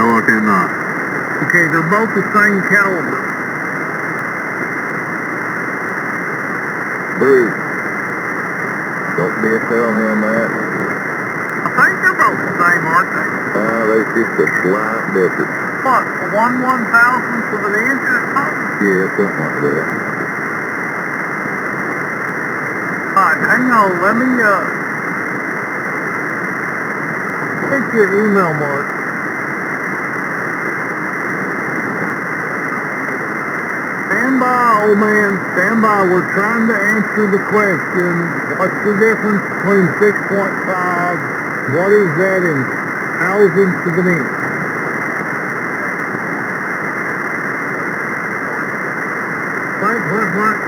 No, I cannot. Okay, they're both the same caliber. Bruce, don't be telling him that. I think they're both the same, aren't they? There's just a slight difference. What, 1/1000th of an inch or something? Yeah, something like that. Alright, hang on, let me, take your email, Mark. Stand by, old man, stand by. We're trying to answer the question, what's the difference between 6.5? What is that in thousandths of an inch? What?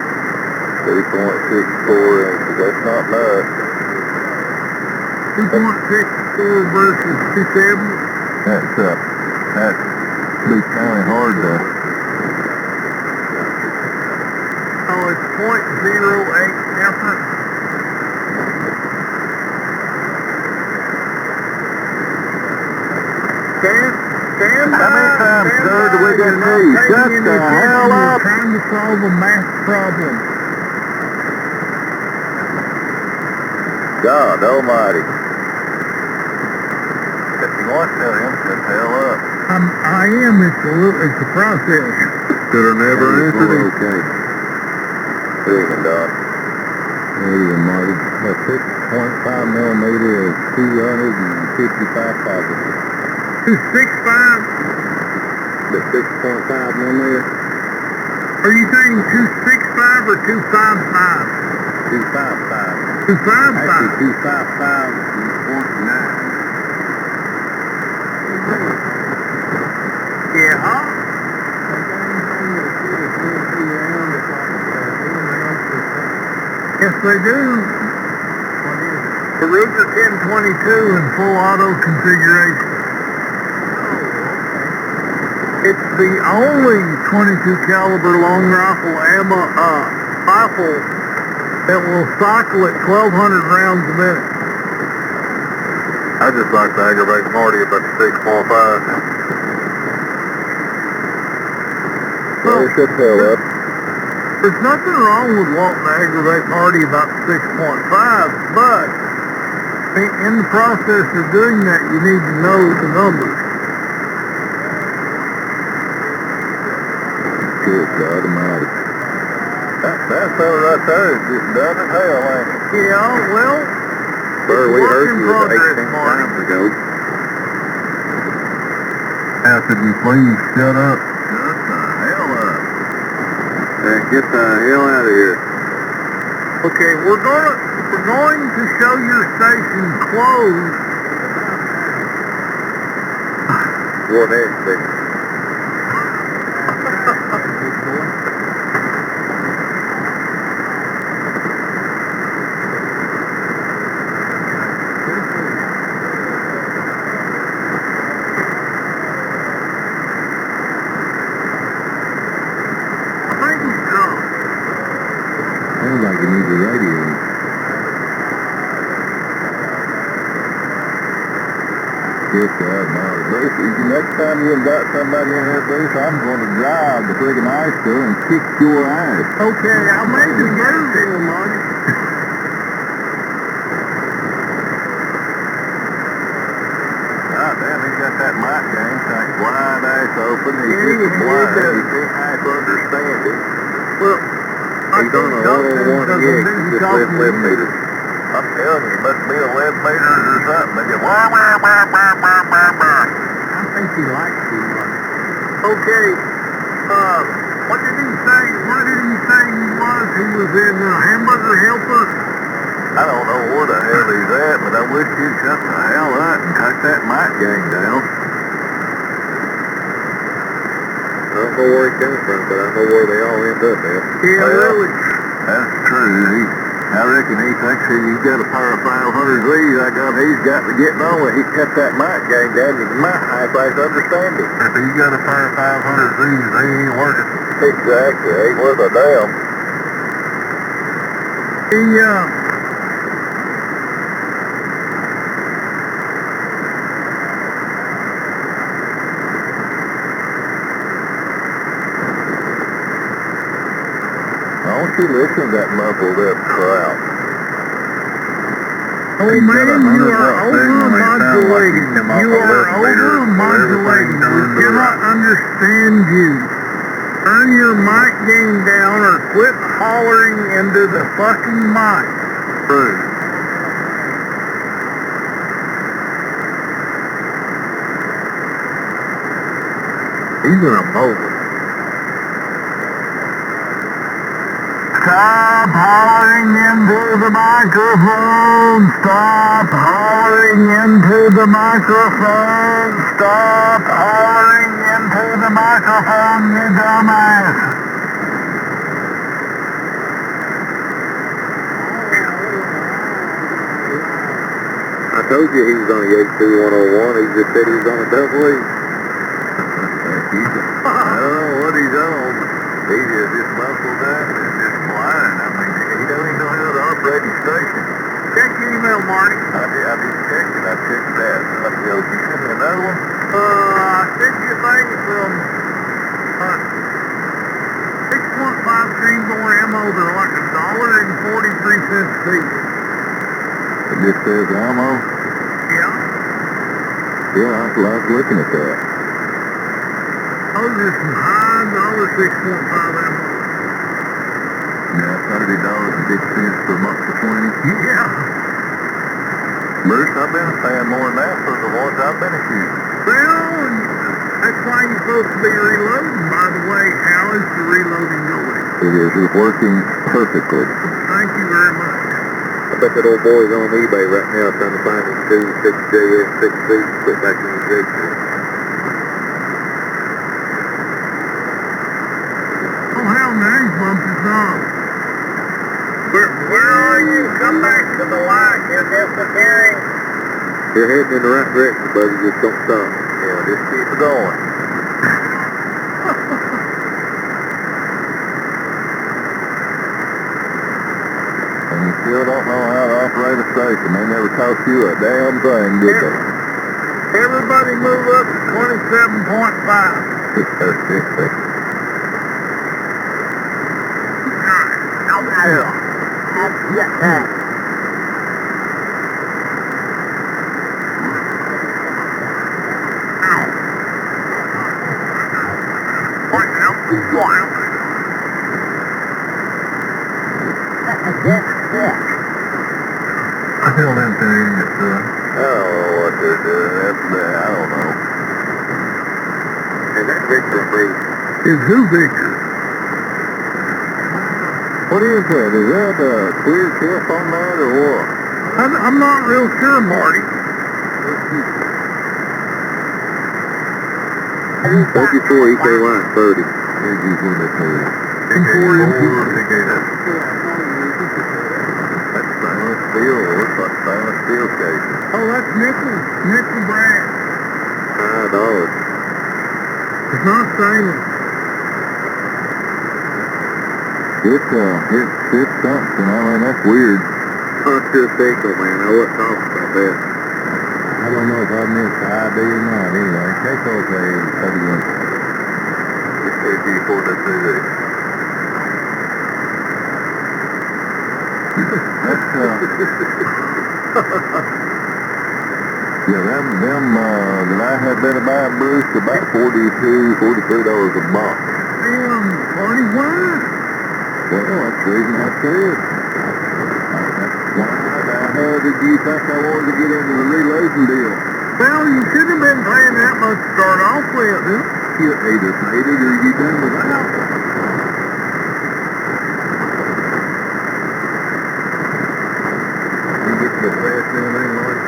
3.64 inches, that's not much. 2.64 versus 270? That's be kind of hard to... Oh, it's 0.08 difference. Stand by. How many times, sir, do we got to tell you? Shut the hell up! We're trying to solve a math problem. God almighty. If you want to tell him, shut the hell up. I am. It's a process. Should have never answered it. Okay. Even, Don. Even, Marty. A 6.5 millimeter is 255 thousandths. 265? The 6.5 millimeter? Are you saying 265 or 255? 255. 255? Actually, 255.9. Yeah. Yes, they do. The Ruger 1022 in full auto configuration. It's the only 22 caliber long rifle ammo rifle that will cycle at 1,200 rounds a minute. I just like to aggravate Marty about the 6.5. Well, shut the hell up. There's nothing wrong with wanting to aggravate Marty about the 6.5, but in the process of doing that, you need to know the numbers. Good God almighty. That fella right there is just dumb as hell, ain't he? Yeah, well, Sir, we heard you progress, 18 Marty. times ago. Now, could you please shut up? Shut the hell up. And get the hell out of here. Okay, we're going to show your station closed. Go ahead, Vic. Sounds like he needs a radio. Good God, Molly. Bruce, next time you got somebody in here, Bruce, I'm going to drive the friggin' ice store and kick your ass. Okay, I'll make the move here, Marty. God damn, he got that mic game thing wide ass open. He's just blind. He can't half understand it. Well, he's on a 101 gig. He's just 11 meters. I'm telling you, he must be 11 meters or something. They get wah, wah, wah, wah, wah, wah, wah. I think he likes you, Marty. Okay, what did he say? Where did he say he was? He was in Hamburger Helper? I don't know where the hell he's at, but I wish you'd shut the hell up and cut that mic game down. I don't know where he came from, but I know where they all end up at. Yeah, really. That's true. I reckon he thinks he's got a pair of 500Zs. He's got to get on it. He cut that mic game down. You might half-like understand it. If he's got a pair of 500Zs, they ain't working. Exactly. Ain't worth a damn. don't you listen to that muffled up crap? Oh man, you are over-modulating. You are over-modulating. We cannot understand you. Turn your mic gain down or quit hollering into the fucking mic. True. He's gonna mold it. Stop hollering into the microphone. Stop hollering into the microphone. Stop hollering into the microphone, you dumbass. I told you he was on the 82101. He just said he was on a double E. I don't know what he's on. He just muffled that and it's just blind. I mean, he don't even know how to operate his station. Check your email, Marty. I did check it. I checked that. Did you send me another one? I sent you a thing from 6.5 Greenborn Amo. They're like $1.43 a piece. It just says ammo? Yeah. Yeah, I was looking at that. Those are some high dollar 6.5 ammo. Yeah, $30.50 per month for 20. Yeah. Bruce, I've been paying more than that for the ones I've been shooting. Well, that's why you're supposed to be reloading. By the way, how is the reloading going? It is. It's working perfectly. Thank you very much. I bet that old boy's on eBay right now trying to find his 6JS6B to put back in the J kit. Oh, hell, now he's bumped his nose. Where are you? Come back to the light. You're disappearing. You're heading in the right direction, buddy. Just don't stop. Yeah, just keep it going. And you still don't know how to operate a station. They never taught you a damn thing, did they? Everybody move up to 27.5. Yeah. I feel them things, I don't know what to do. I don't know. And that Victor Free. Is who Victor? What is that? Is that a clear tip on that or what? I'm not real sure, Marty. 34 EKY 30. Here's usually the two. That's stainless steel. Looks like stainless steel casing. Oh, that's nickel brass. $5. It's not stainless. It's something. I mean, that's weird. It's just equal, man. I wasn't talking about that. I don't know if I missed the ID or not. Anyway, QSO's a 31. It's AG4 to 2. That's, yeah, them that I had been buying, Bruce, about $42, $43 a box. Damn, Marty, why? Well, that's the reason I said. How did you think I wanted to get into the reloading deal? Well, you should have been paying that much to start off with, huh? You either paid it or you done without. You get your fast in anyway?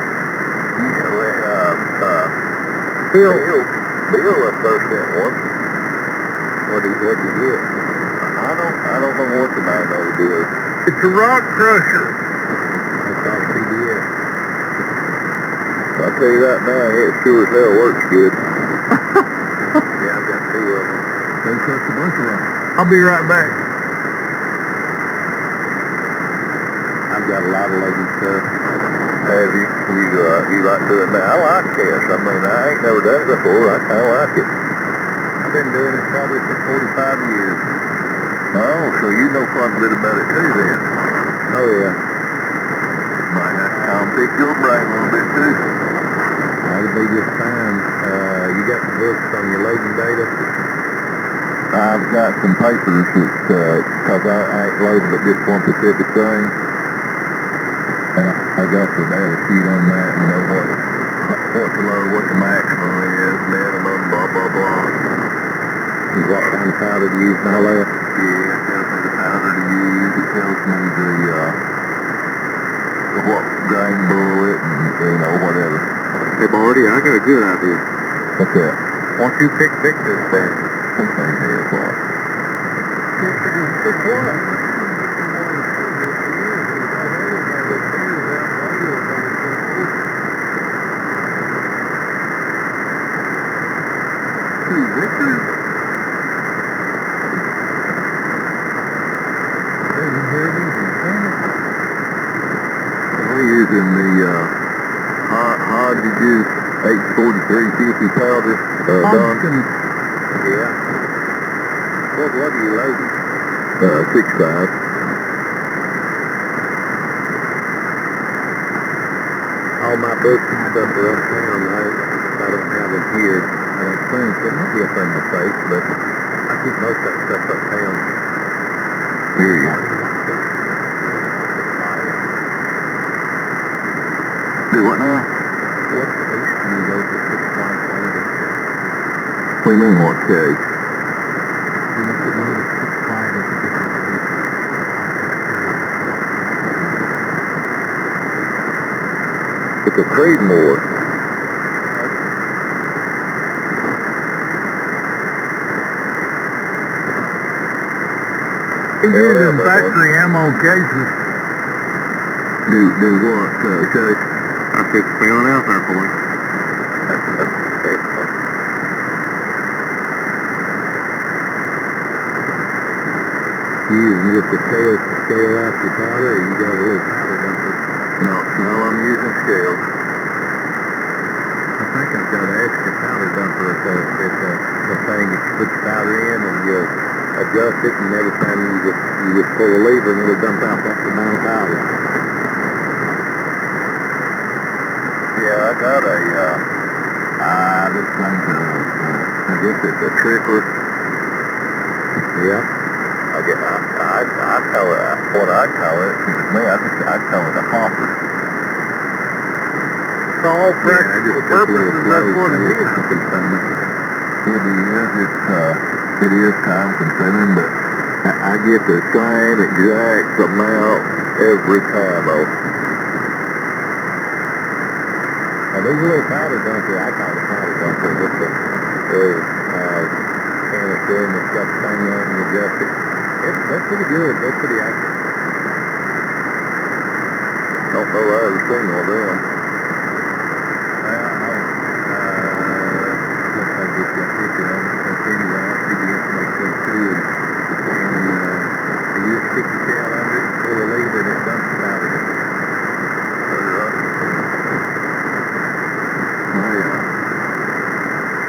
Yeah, Bill left first that one. What'd you get? I don't know what the $9 deal is. It's a rock crusher. It's on CBS. I'll tell you that now, it sure as hell works good. Yeah, I've got 2 of them. They cost a bunch of them. I'll be right back. I've got a lot of loaded stuff. Have you? You like doing that? I like this. I mean, I ain't never done it before. I kind of like it. I've been doing it probably for 45 years. Oh, so you know quite a bit about it too then. Oh yeah. Might have to come pick your brain a little bit too. That'd be just fine. You got the books on your loading data? I've got some papers that, cause I ain't loading but just one specific thing. And I got the data sheet on that, you know, what to load, what the maximum is, minimum, blah, blah, blah. What kind of powder to use and all that? Yeah, it tells me the powder to use, it tells me what grain bullet, and, you know, whatever. Hey, Marty, I got a good idea. What's that? Why don't you pick Victor's thing? Okay, here's what. Pick what? Victor? We're using the Hodges 843 50 powder done. Yeah. What are you loading? 6.5. All my books and stuff are uptown. I don't have them here. I don't think there might be a thing in face, but I keep most of that stuff uptown. here you go. Do what now? What's the case do you go for 6 flights later? What do you mean what case? You must have known 6 flights is a different case. It's a Creedmoor. He's using factory ammo cases. Do what, case? I keep spelling out there for you. You using just the scales to scale out your powder, or you got a little powder dumper? No, I'm using scales. I think I've got an extra powder dumper. It's the thing you put the powder in and you adjust it, and every time you just pull the lever and it'll dump out that amount of powder. Yeah, I got a, this thing's I guess it's a tripper. Yeah. I call it, what I call it, I call it a hopper. For all practical purposes, that's what it is. It is time consuming, but I get the same exact amount every time though. Now these little powder dumper, I call it a powder dumper, with the little canister and it's got the thing on it and you adjust it. That's pretty good. That's pretty accurate. Don't know I ever seen one of them. Looks like it's got a picture on it. So anyway, I'll see the information too. And you just stick the shell under it, pull the lever, and it dumps the powder.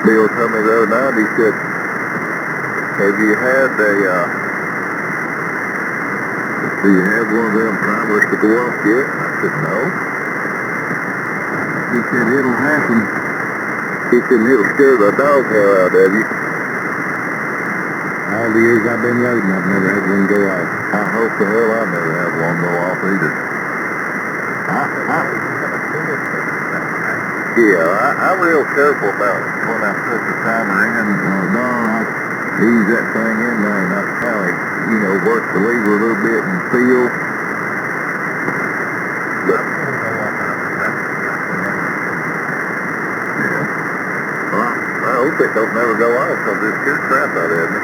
Bill told me the other night, he said, have you had do you have one of them primers to go off yet? I said, no. He said, it'll happen. He said, it'll scare the dog hell out of you. All the years I've been loading, I've never had one go off. I hope the hell I never have one go off either. I'm real careful about when I put the timer in. I ease that thing in there and I kind of, work the lever a little bit and feel. But, yeah. Well, I hope it don't never go off because it scares crap out of me.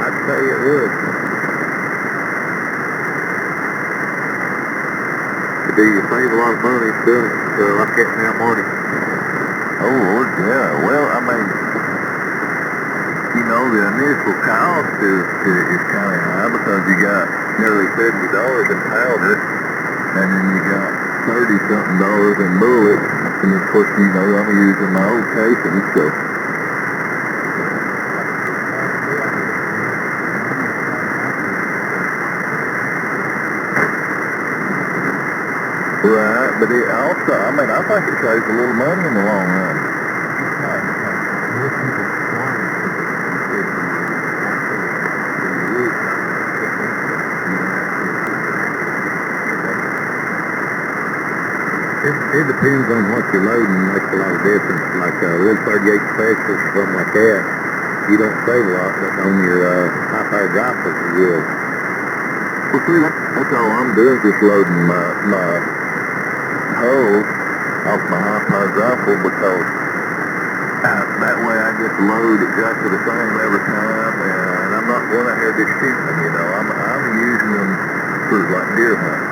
I'd say it would. Do you save a lot of money doing it like that now, Marty? Oh, Lord, yeah. Well, I mean, the initial cost is kind of high because you got nearly $70 in powder, and then you got $30-something in bullets, and of course, I'm using my old casing, so. Right, but it also, I mean, I think it saves a little money in the long run. It depends on what you're loading, makes a lot of difference. Like a little 38 special, something like that, you don't save a lot, but on your high-powered rifles you will. Well, see, that's all I'm doing, just loading my holes off my high-powered rifle, because that way I get to load exactly the same every time, and I'm not going out here just shooting them, you know. I'm using them for like deer hunting.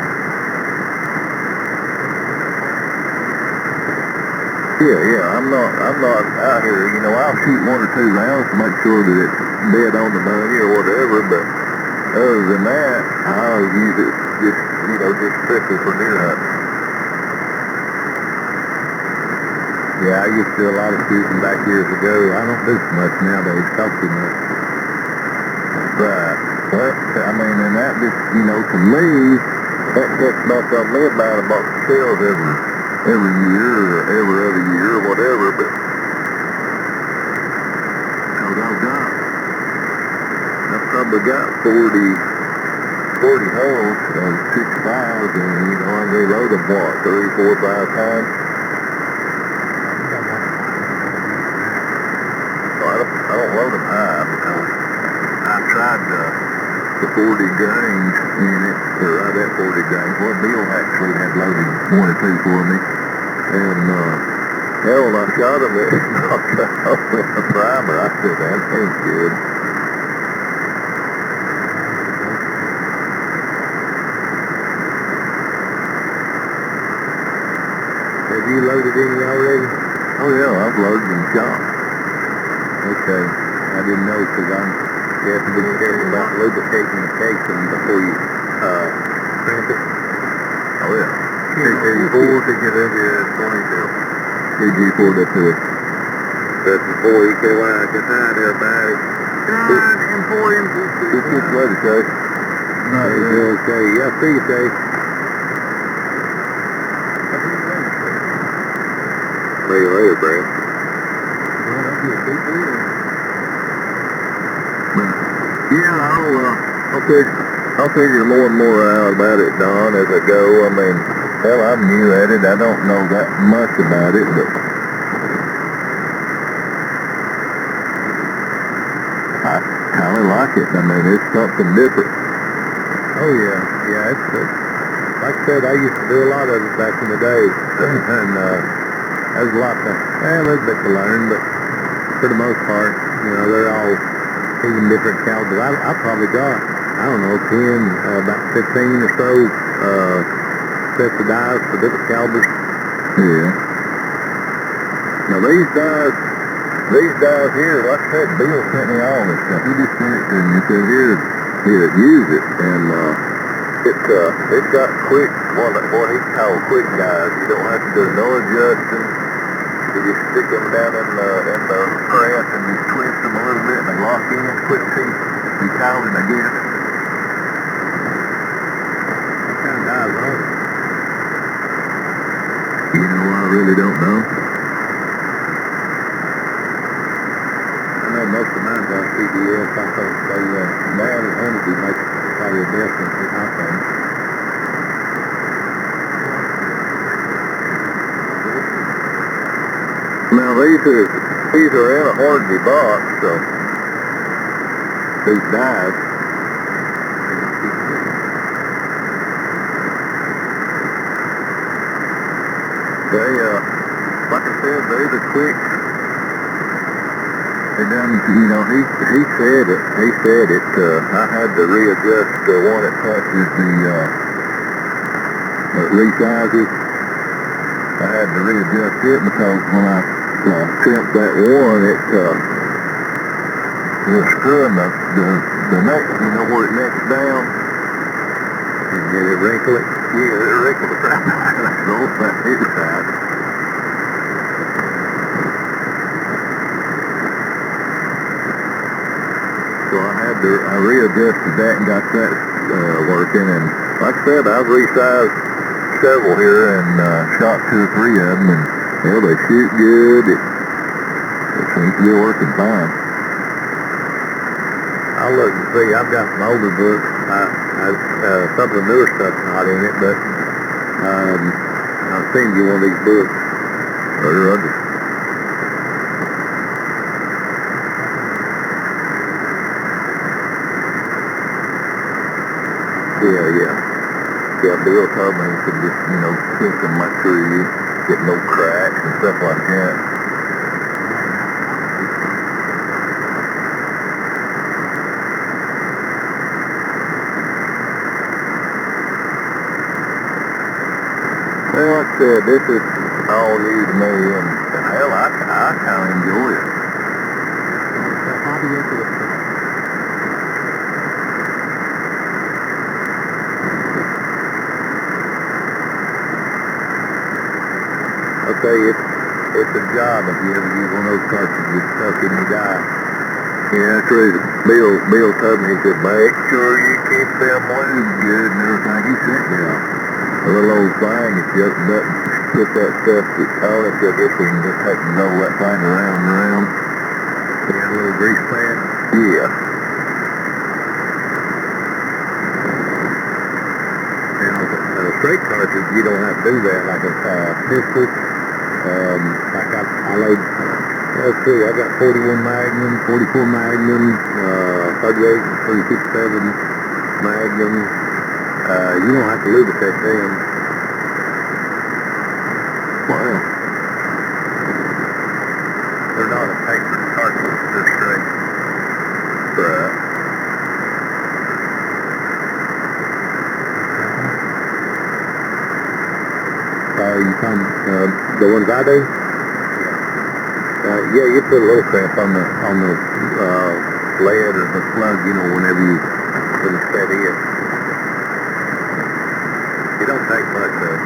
Yeah, I'm not out here, you know, I'll shoot 1 or 2 rounds to make sure that it's dead on the money or whatever, but other than that, I'll use it just, you know, just strictly for deer hunting. Yeah, I used to do a lot of shooting back years ago. I don't do so much nowadays, cost too much. Right. Well, I mean, and that just, you know, to me, that takes about on me about a box of shells every year or every other year or whatever, but I've probably got 40 holes on 6,000, and you know, I reload them what, 3, 4, 5 times. I don't load them high because I tried the 40 grains in it, or right at 40 grains. Well, Bill actually had loaded 1 or 2 for me, and hell, when I shot him, it knocked off with the primer. I said, that ain't good. Have you loaded any already? Oh yeah, I've loaded and shot. Okay, I didn't know, because you have to be careful about lubricating the casing before you crimp it. Oh yeah. TG4 to get over 22. TG4 to it. That's before you go out, get high there, buddy. 9 and 4 and 2. Just this later, Jay. Okay, yeah, see you, Jay. See you later, Brad. Yeah, I'll figure more and more out about it, Don, as I go. I mean, hell, I'm new at it. I don't know that much about it, but I kind of like it. I mean, it's something different. Oh yeah, it's like I said, I used to do a lot of it back in the day, and there's a lot there's a bit to learn, but for the most part, you know, they're all even different calibers. I probably got, I don't know, 10, about 15 or so sets of dies for different calibers. Yeah. Now these dies here, like I said, Bill sent me all this stuff. He just sent it to me and said, here, use it. And it's got quick, what he calls quick dies. You don't have to do no adjusting. You just stick them down in the press and you twist them a little bit and they lock in, quick see, you count them again. What kind of dies are they? You know, I really don't know. I know most of mine are CBS. I thought they, Dad and Honeybee make probably a difference, I think. Now these are in a Hornsby box, so these dies. They, like I said, they're the quick. They done, you know, he said it, I had to readjust the one that touches the resizes. I had to readjust it because when I crimped that one, it was screwing the neck, you know, where it necks down. And did it wrinkle it? Yeah, it wrinkled it right back. That's the old thing his side. So I readjusted that and got that working, and like I said, I've resized several here and shot 2 or 3 of them, and hell, they shoot good. It seems to be working fine. I'll look and see. I've got some older books. Some of the newer stuff's not in it, but I've seen you one of these books. They're under. Yeah, Bill told me you could just, check them, make sure you get no cracks and stuff like that. Well, like I said, this is all new to me, and hell, I kind of enjoy it. Okay, it's a job if you ever use one of those cartridges stuck in your guy. Yeah, that's right. Bill told me, he said, make sure you keep them lubed good and everything. He said, a little old thing, if you open up and put that stuff on it, I guess we can just take and roll that thing around and around. Yeah, a little grease pad? Yeah. Now, a straight cartridge, you don't have to do that like a pistol. Like I load, let's see, I got 41 Magnum, 44 Magnum, 38 and 367 Magnum. You don't have to lubricate them. Wow. They're not a paper cartridge, they're straight. Right. You come, the ones I do? Yeah, you put a little clamp on the lead or the plug, whenever you set it. It don't take much though.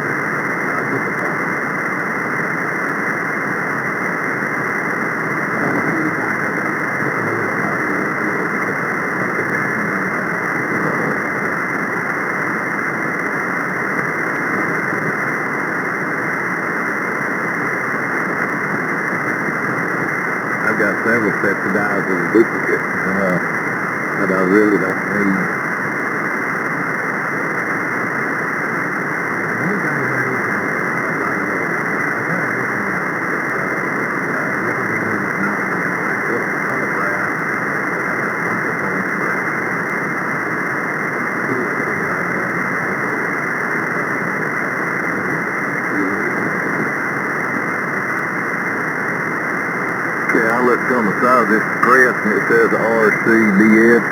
I've got several sets of dials as a duplicate that I really don't need. Okay, I looked on the side of this press and it says RCDS.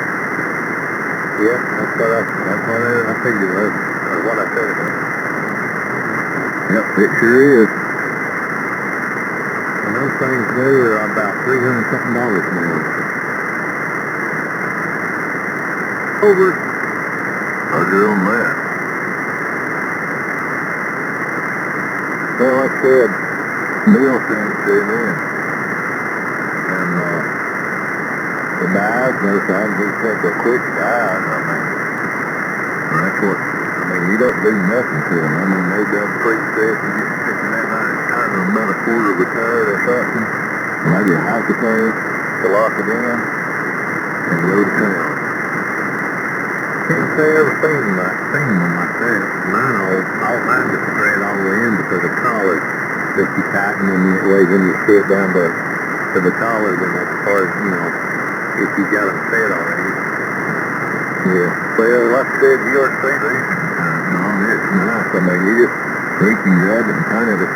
Yeah, that's what I figured it was, or what I said it was. Yep, it sure is. And those things new are about $300 something now. Over. Under on that. Well, like I said, Neil sent it to me. And the dives, those times we take a quick dive, that's what, you don't do nothing to them. They done preset, you get sticking that out and turn them about a quarter of a tire or something, maybe a half a tire to lock it in, and load it down. Can't say I've ever seen them like that. Mine just spread all the way in because the collar that you tighten when you sit down to the collar, then that's part of, if you got them set already. Yeah. Well, like I said, you ought to see these. No, it's nice. You just reach and grab it and turn it a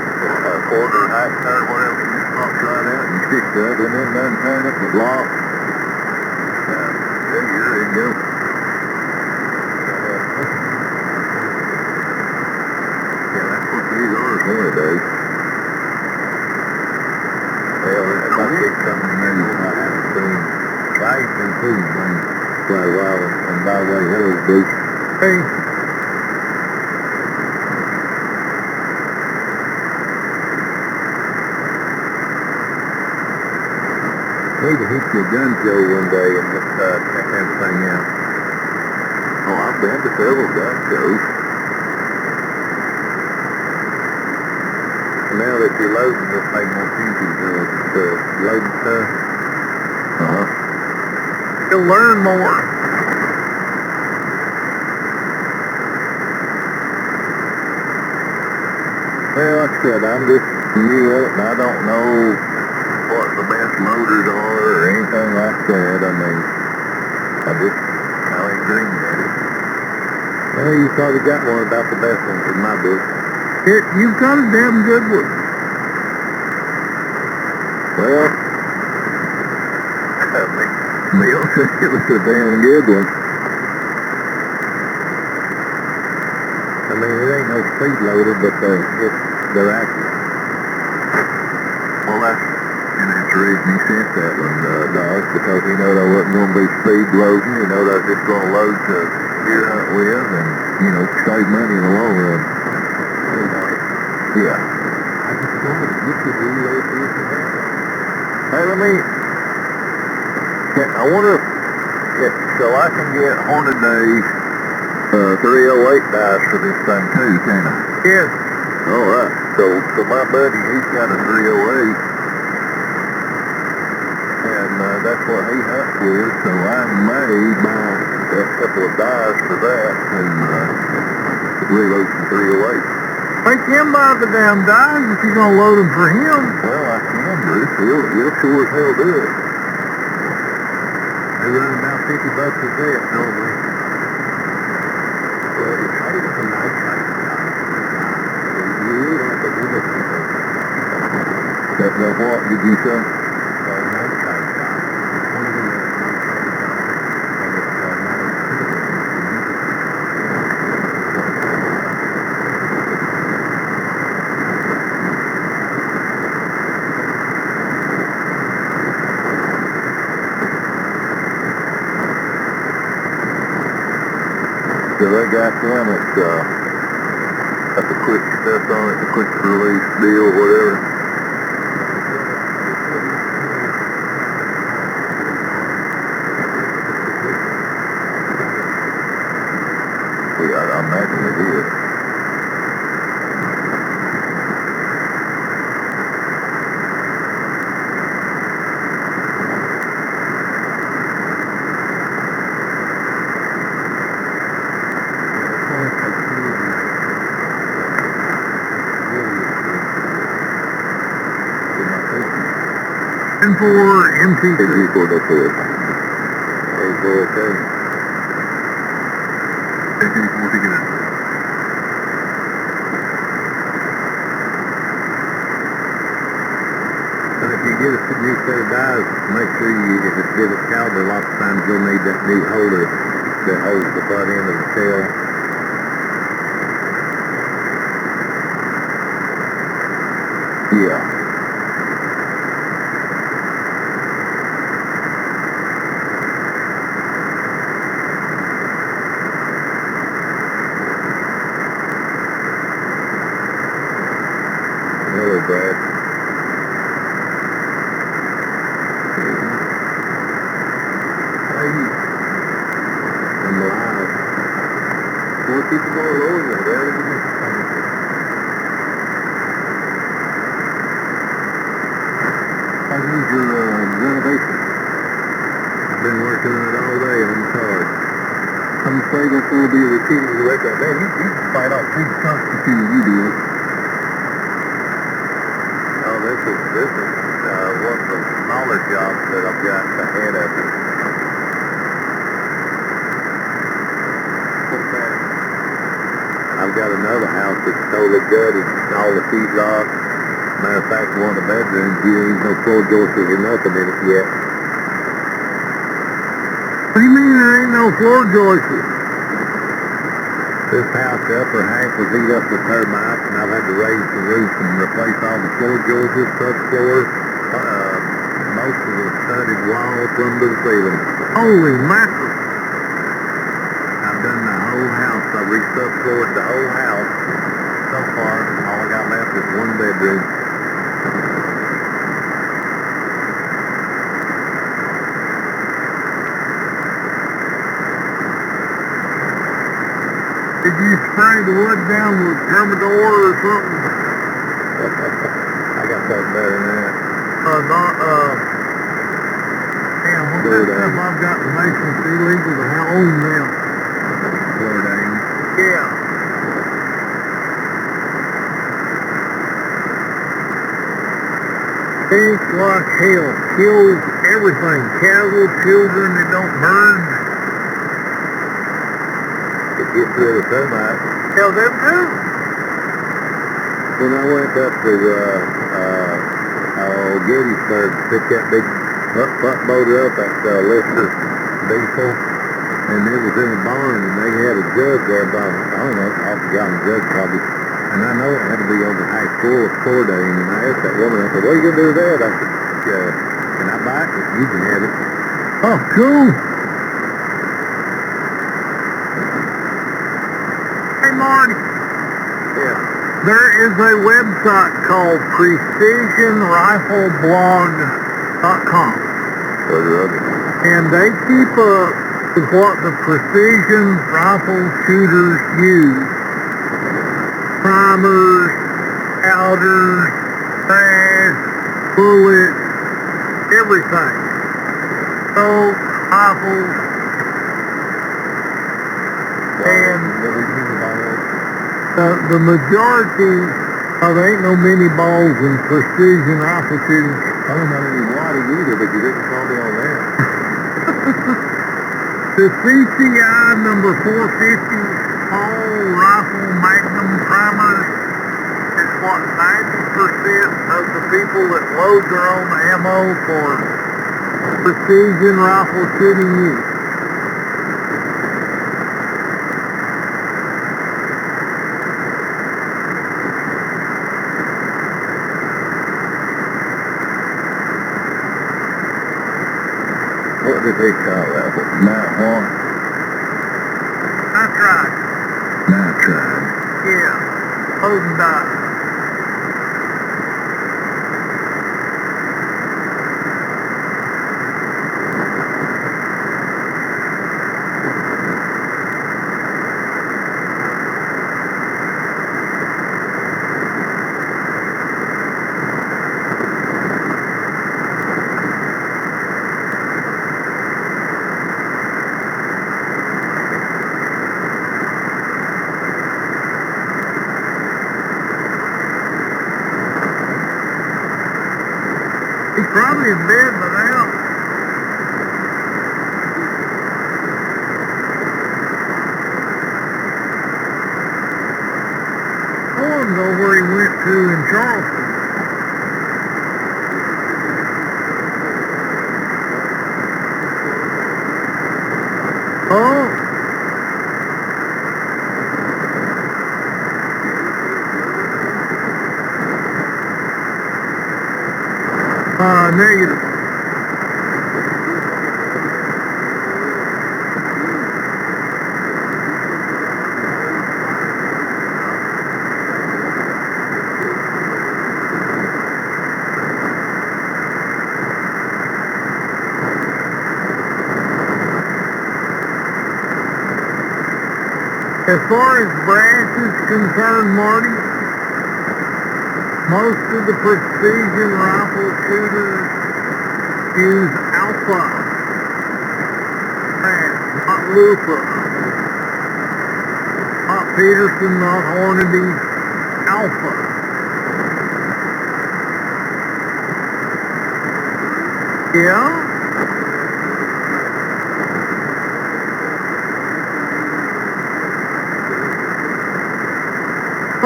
quarter, half turn, whatever, you just pop right out and stick the other one in there and turn it with lock. There you go. Yeah, that's what these are nowadays. Well, if I get something new I haven't seen, I ain't been food money for a while, and by the way, hello, Bruce. Hey. Need to hit your gun show one day and just check everything out. Oh, I've been to several gun shows. Now that you're loading, you'll pay more attention to loading stuff. You'll learn more. Well, like I said, I'm just new at it, and I don't know what the best motors are or anything like that. I mean, I ain't dreaming at it. Well, you probably got one about the best ones in my book. You've got a damn good one. Well, Bill said it was a damn good one. I mean, it ain't no speed loader, but they're accurate. Well, that's the reason he sent that one, Dodge, because he know there wasn't going to be speed loading. You know, they're just going to load to deer hunt with and, you know, save money in the long run. Yeah. I just wanted to get you to reload this and that. Hey, I wonder if, so I can get Hornaday 308 dice for this thing too, can I? Yes. All right. So my buddy, he's got a 308, and that's what he hunts with. So I may buy a couple of dice for that and reload some 308. Make him buy the damn dies if you're gonna load them for him. Well, I can, Bruce. He'll sure as hell do it. They run about $50 a set normally. Well, it's hard with a night time. You really have to do this. That's no what, did you say? Night time. One of them is night time. And it's night. So they got them at the quick stuff on it, the quick release deal, whatever. Yeah, I imagine it is. And for MT2. MT4, that's it. Okay. MT4 together. And if you get a new set of dies, make sure if it's different caliber, a lot of times you'll need that new holder that holds the butt end of the tail. Yeah. Hello, Brad. Hey, I'm alive. More people going lower than that. How was your renovation? I've been working on it all day. I'm sorry. I'm afraid it's going to be a repeating record. Man, you fight off big chunks of you did. This is one of the smaller jobs that I've got ahead of me. I've got another house that's totally gutted, all the sheet locked. Matter of fact, one of the bedrooms, there ain't no floor joists or nothing in it yet. What do you mean there ain't no floor joists? This house, the upper half was eat up with termites, and I've had to raise the roof and replace all the floor joists, subfloors, most of the studded walls from the ceiling. Holy mackerel. I've done the whole house. I re-subfloored the whole house. So far, all I got left is one bedroom. Did you spray the wood down with Thermador or something? better than that. Damn, what that stuff I've got in license illegal to own now. Chlordane. Yeah. Stinks like hell. Kills everything. Cattle, children, it don't burn. It gets rid of termites. Hell, them too. When I went up to Gettysburg to pick that big pup boat up at Lester Diesel, and it was in a barn, and they had a jug there by, I don't know, off the gallon jug probably, and I know it had to be over half full of chlordane, and I asked that woman, I said, what are you going to do with that? I said, can I buy it? You can have it. Oh, cool. Hey, Marty. Yeah. There is a website called PrecisionRifleBlog.com. And they keep up with what the precision rifle shooters use. Primers, powders, brass, bullets, everything. Scope, rifles, and the majority of ain't no mini balls in precision rifle shooting. I don't know any wattage either, but you didn't call me on that. The CCI number 450 all rifle magnum primers is what 90% of the people that load their own ammo for precision rifle shooting use. What did they call that? Night one? Nitride. Nitride. Yeah. Loading dye. He's probably in bed by now. I want to know where he went to in Charleston. Oh. Negative. As far as brass is concerned, Marty, most of the precision rifle shooters use alpha brass, not lupa. Not Peterson, not Hornady, alpha. Yeah?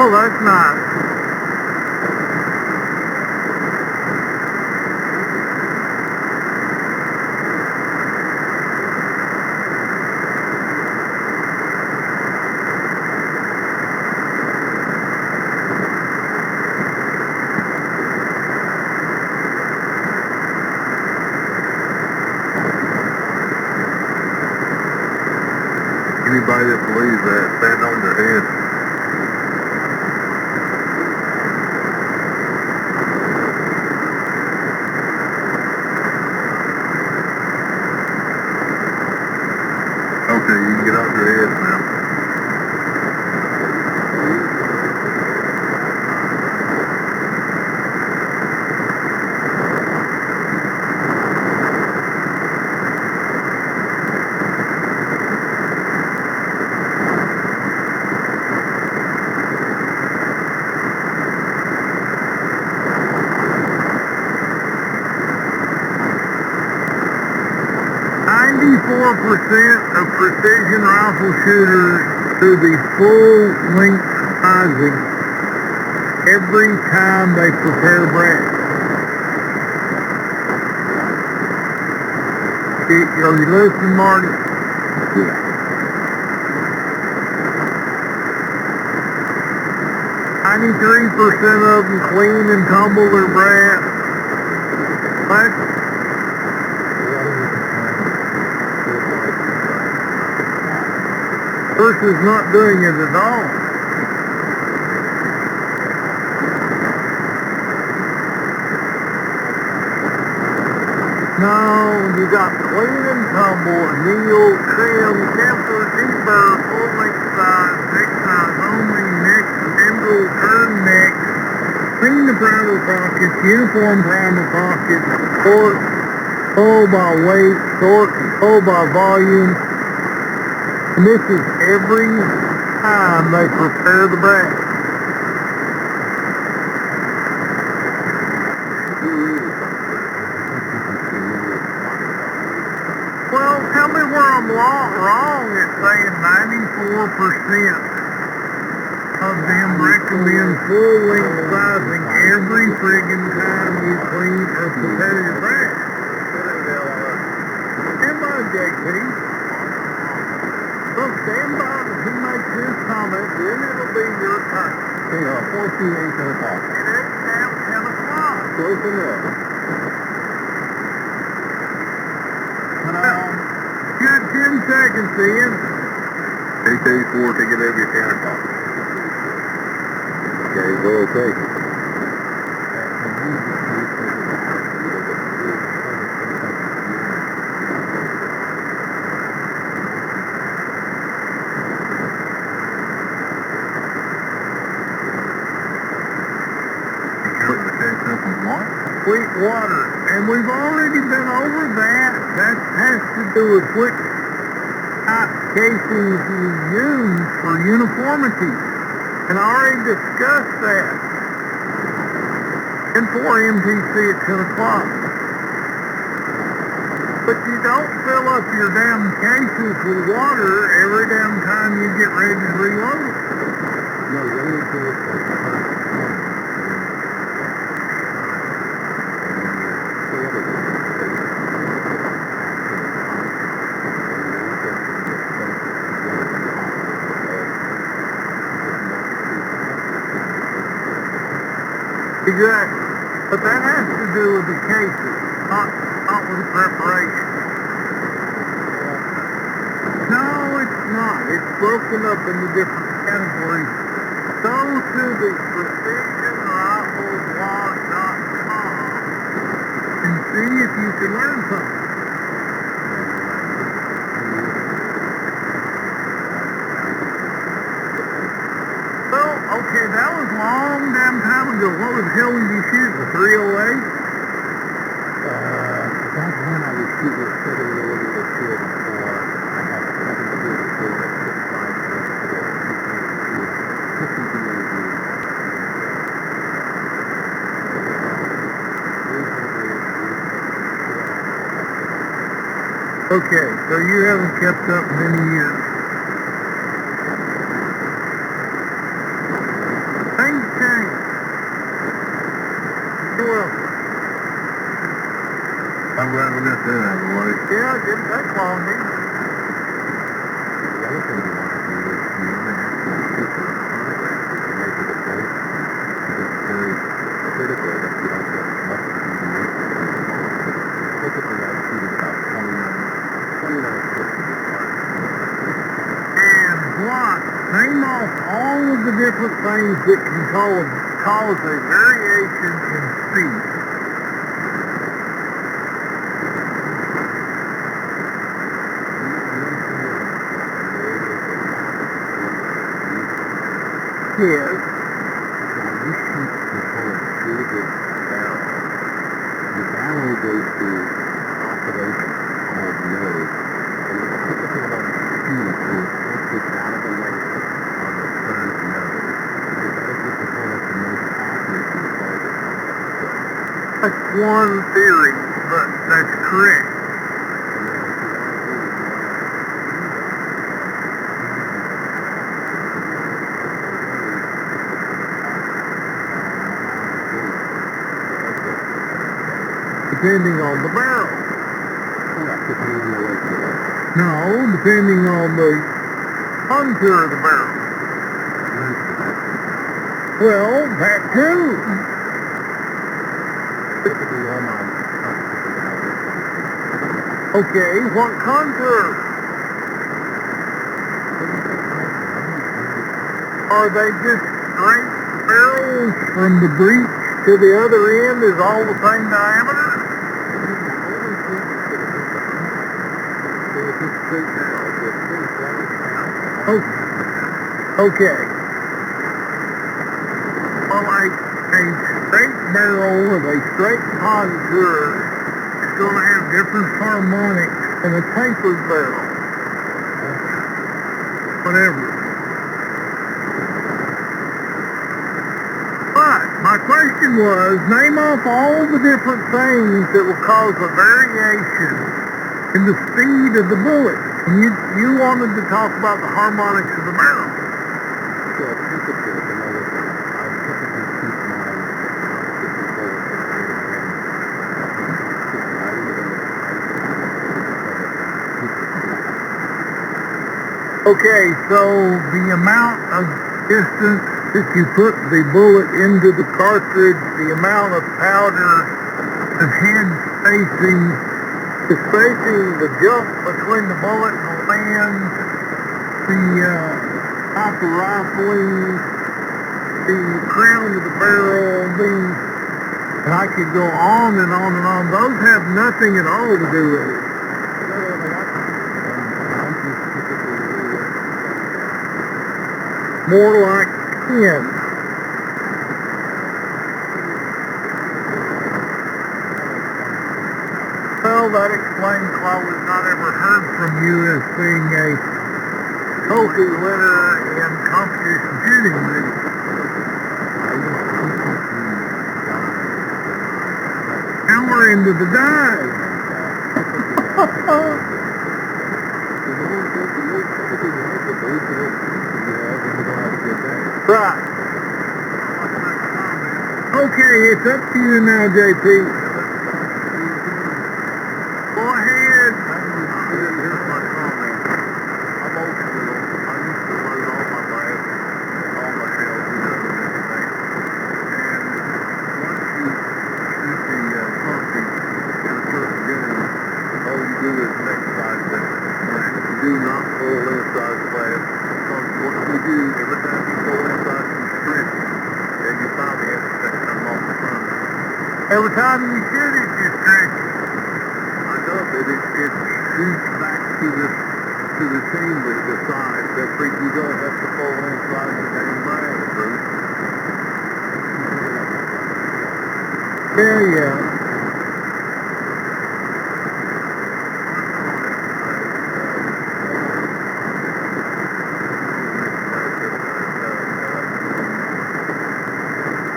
Oh, that's nice. Anybody that believes that, stand on their head. Okay, you can get off your head now. 94% of precision rifle shooters do the full length sizing every time they prepare brass. Are you listening, Marty? Yeah. 93% of them clean and tumble their brass. What? Versus not doing it at all. No, you got clean and tumble, kneel, trim, temper, deburr, full length size, neck size only, neck, spindle, turn neck, clean the primer pockets, uniform primer pockets, sort, pull by weight, sort, and pull by volume. And this is every time they prepare the brass. Well, tell me where I'm wrong at saying 94% of them recommend full length sizing every friggin' time you clean or prepare your brass. Stand by, JP. Look, stand by as he makes his comment, then it'll be your turn. 14 ain't 10 o'clock. It ain't now 10 o'clock. Close enough. You got 10 seconds, Ian. AK4, take it over your 10 o'clock. Okay, well, take it. Sweet water, and we've already been over that. That has to do with which type casings you use for uniformity, and I already discussed that. And for MTC at 10 o'clock. But you don't fill up your damn cases with water every damn time you get ready to reload. No, you only do it for Exactly. But that has to do with the cases, not with the preparation. No, it's not. It's broken up into different categories. Go to the precisionrifleblog.com and see if you can learn something. Well, okay, that was a long damn time ago. What the hell was you shooting? A 308? That's when I was shooting a 7mm kid for, I had a 7.44 at 55 Okay, so you haven't kept up many years. Things change. You're welcome. I'm glad we got that out of the way. Yeah, it didn't take long, did it? The other thing you want to do is you want to actually shoot your photograph to make it a point. It's very critical that you don't get much of the information. Typically I shoot at about 29.50. And what? Name off all of the different things that can cause a variation in speed. Yes. So when you shoot the bullet through the barrel goes through oxidation called nose. And the typical about a shoot is it's out of the way on the third nose. Because that is what the bullet the most accurate in the target. That's one theory, but that's correct. depending on the barrel. No, depending on the contour of the barrel. Well, that too. Okay, what contour? Are they just straight barrels from the breech to the other end is all the same diameter? Okay. Well, a straight barrel with a straight contour is going to have different harmonics than a tapered barrel. Whatever. But my question was, name off all the different things that will cause a variation in the speed of the bullet. And you wanted to talk about the harmonics of the barrel. Okay, so the amount of distance that you put the bullet into the cartridge, the amount of powder, the head spacing, the jump between the bullet and the land, the type of rifling, the crown of the barrel, and I could go on and on and on. Those have nothing at all to do with it. More like 10. Well, that explains why we've not ever heard from you as being a trophy winner in competition shooting league. Now we're into the dive. Right. Okay, it's up to you now, JP. Go ahead. Here's my comment. I'm old school. I used to load all my brass, all my shells, and everything. And once you shoot the cartridge in a certain gun, all you do is exercise that. You do not pull inside the blast. What we do, every time you pull inside some stretch, then you finally have to take them off the front. Every time you shoot it, you stretch it. I know, but it shoots back to the chamber, the side. That way you don't have to pull inside the damn barrel, Bruce. Yeah.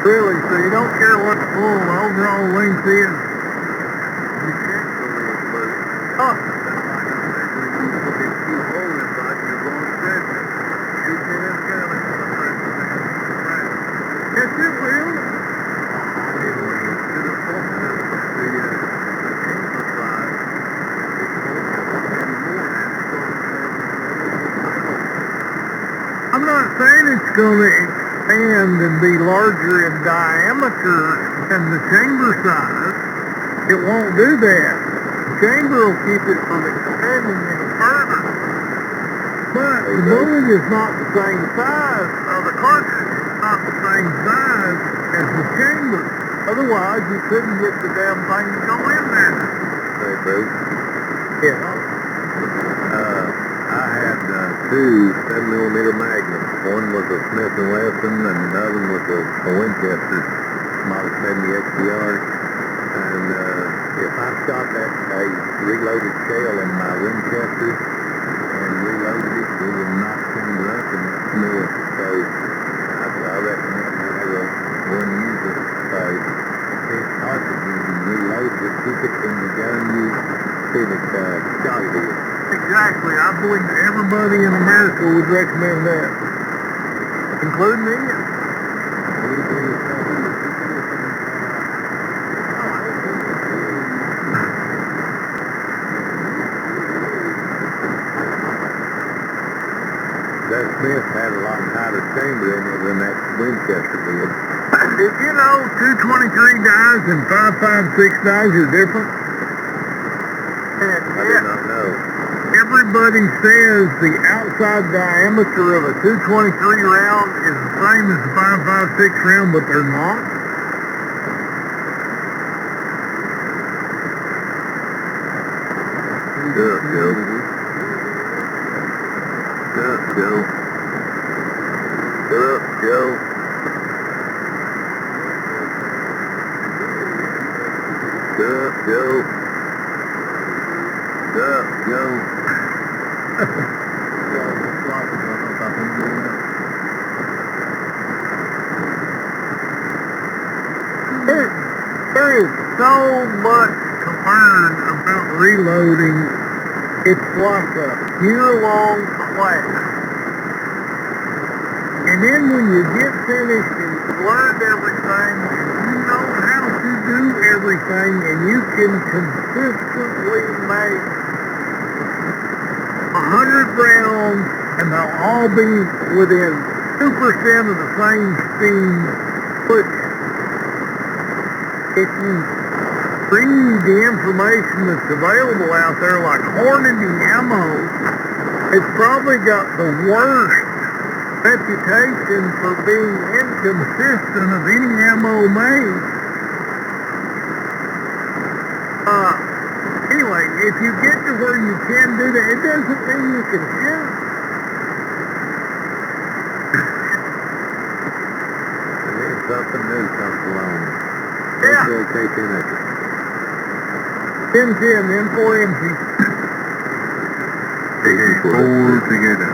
Really, so you don't care what the full overall length is? You check the little blue. Oh! When you put this two hole inside, you're going to stretch it. Shoot it in the gun, it's going to stretch it. Yes, it will. It will. To the full the chamber side, it's going to be more than it's going to be. I'm not saying it's going to expand and be larger in diameter than the chamber size. It won't do that. The chamber will keep it from expanding any further. But the bullet is not the same size, or the cartridge is not the same size as the chamber. Otherwise, you couldn't get the damn thing to go in there. Hey, Bruce? Yeah. I had two 7mm magnums. One was a Smith & Wesson, and another one was a Winchester, Model 70 XDR. And if I shot a reloaded shell in my Winchester and reloaded it, it would knock chamber up and miss. So I recommend whenever one uses this cartridge and reload it, keep it in the gun you see that shot it is. Exactly. I believe everybody in America would recommend that, including me. Smith had a lot tighter chamber in it than that Winchester did. Did you know 223 dies and 5.56 dies are different? I did not know. Everybody says the outside diameter of a 223 round is the same as the 5.56 round, but they're not. Good, Joe. Good, Joe. Good, Joe. Good, Joe. Good, Joe. There is so much to learn about reloading. It's like a year-long class. And then when you get finished and you've learned everything and you know how to do everything and you can consistently make 100 rounds and they'll all be within 2% of the same speed, but if you read the information that's available out there, like Hornady Ammo, it's probably got the worst reputation for being inconsistent of any ammo made. Anyway, if you get to where you can do that, it doesn't mean you can shoot. And then something new comes along. Yeah. K10X. 10-10, M4 empty. Four together.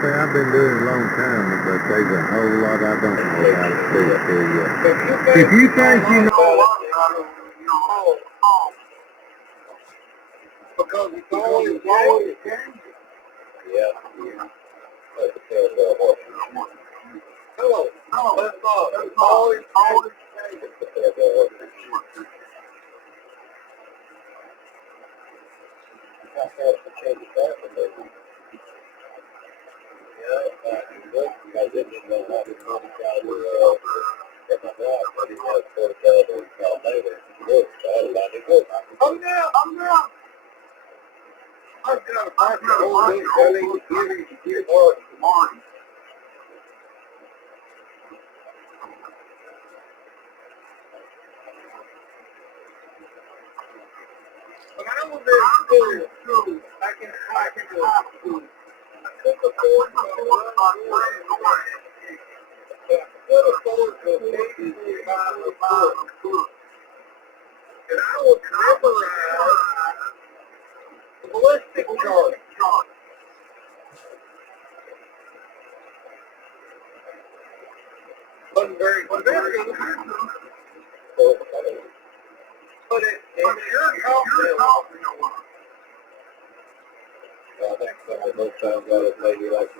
I've been doing it a long time, but there's a whole lot I don't know how to speak to you. If you think you know a lot about it, you know, because it's always changing. Yeah. Hello, that's all. It's always changing. I'm down. I've got a bunch of old things I need to give you tomorrow. When I was in school, back in high school, I took a course on running. I took a course of basically about a book. And I would memorize the ballistic chart. Wasn't very convincing, but it sure helped me a lot. I think some of those times I would maybe like to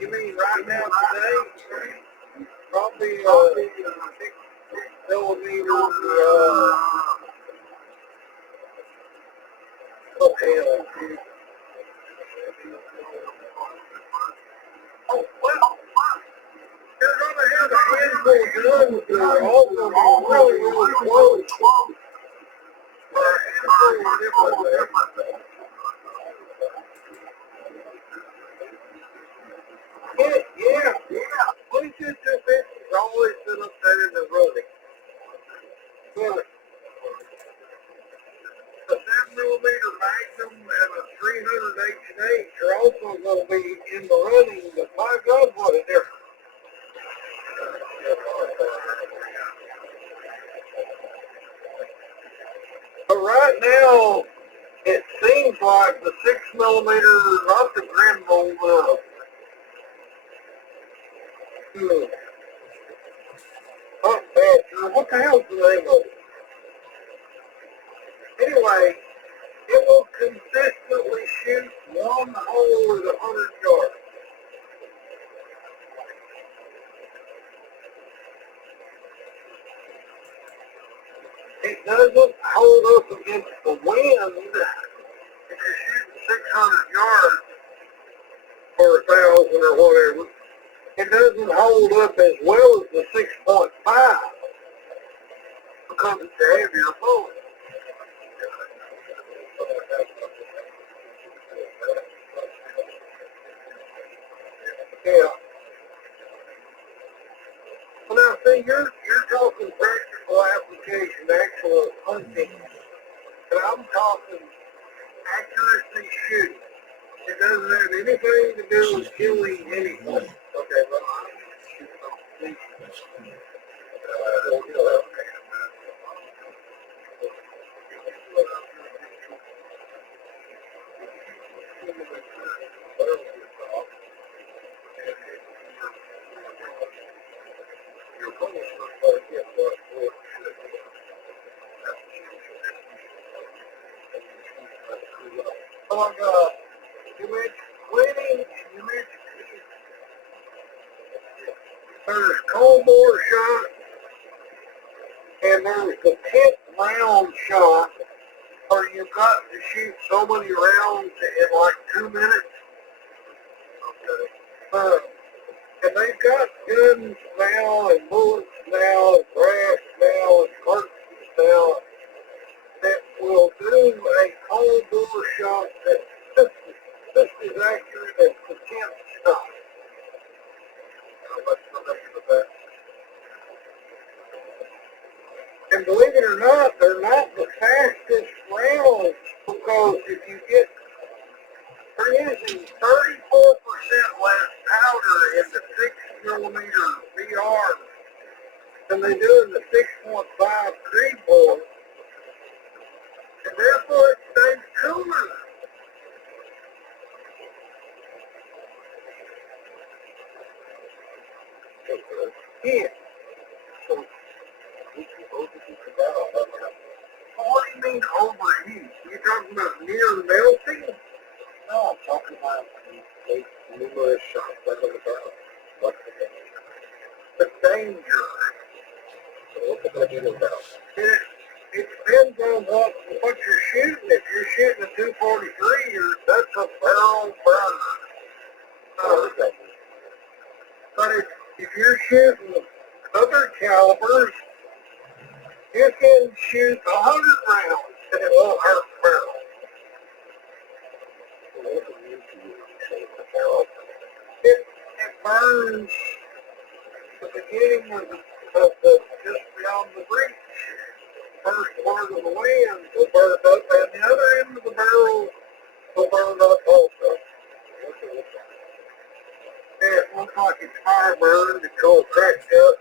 You mean right now today? Probably 6 millimeters, Oh, well, you're going to have a handful of guns that are all going to be really close. A handful of different. Yeah. 22 250's always been up there in the running. But a 7mm Magnum and a 300 H&H are also going to be in the running, but my God, what a difference. But right now, It seems like the 6mm, not the Grenville, not Badger. What the hell's the name of it? Anyway, it will consistently shoot one hole at 100 yards. It doesn't hold up against the wind if you're shooting 600 yards or 1,000 or whatever. It doesn't hold up as well as the 6.5 because it's a heavier bullet. Yeah. Well, now, see, you're talking practical application, actual hunting, and I'm talking accuracy shooting. It doesn't have anything to do with killing anyone. Okay, well, I'm shooting off the beach. Oh, you mentioned winning, and you mentioned there's cold bore shot, and there's the 10th round shot, where you've got to shoot so many rounds in like 2 minutes. And they've got guns now, and bullets now, and brass now, and cartridges now, that will do a cold bore shot that's just as accurate as the 10th shot. And believe it or not, they're not the fastest rounds, because if you get, they're using 34% less powder in the 6mm VR than they do in the 6.5 Creed bore, and therefore it stays cooler. Yeah. So, what do you mean overheat? You talking about near melting? No, I'm talking about numerous shots out of the barrel. What's the danger? So what's the danger about? It depends on what you're shooting. If you're shooting a 243, that's a barrel burner. But if you're shooting other calibers, you can shoot 100 rounds and it won't hurt the barrel. It burns the beginning of the just beyond the breech. First part of the land will burn up, and the other end of the barrel will burn up also. It looks like it's fire burned, it's all cracked up.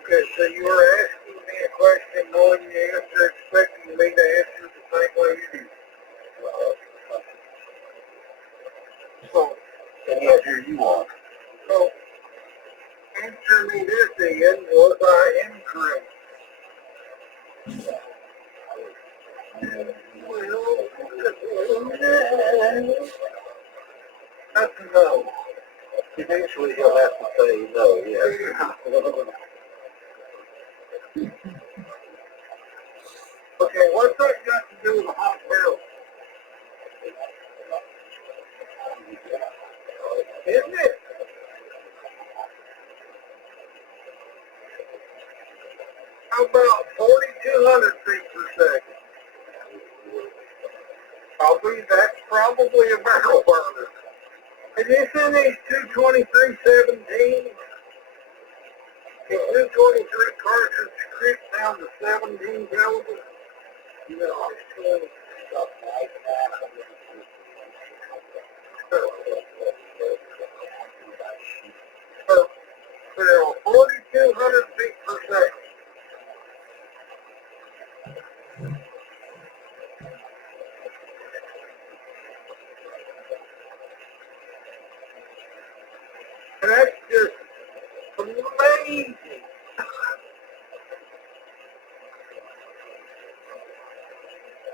Okay, so you were asking me a question, knowing the answer, expecting me to answer the same way you do. So, here you are. So, answer me this, Ian, was I incorrect? That's a no. Eventually he'll have to say no, yeah. Okay, what's that got to do with a hot barrel? Isn't it? How about 4,200 feet per second? That's probably a barrel burner. Have you seen these 223-17? The 223 cartridge creeps down to 17 caliber? No, I'm still stuff like that. So, 4,200 And that's just amazing.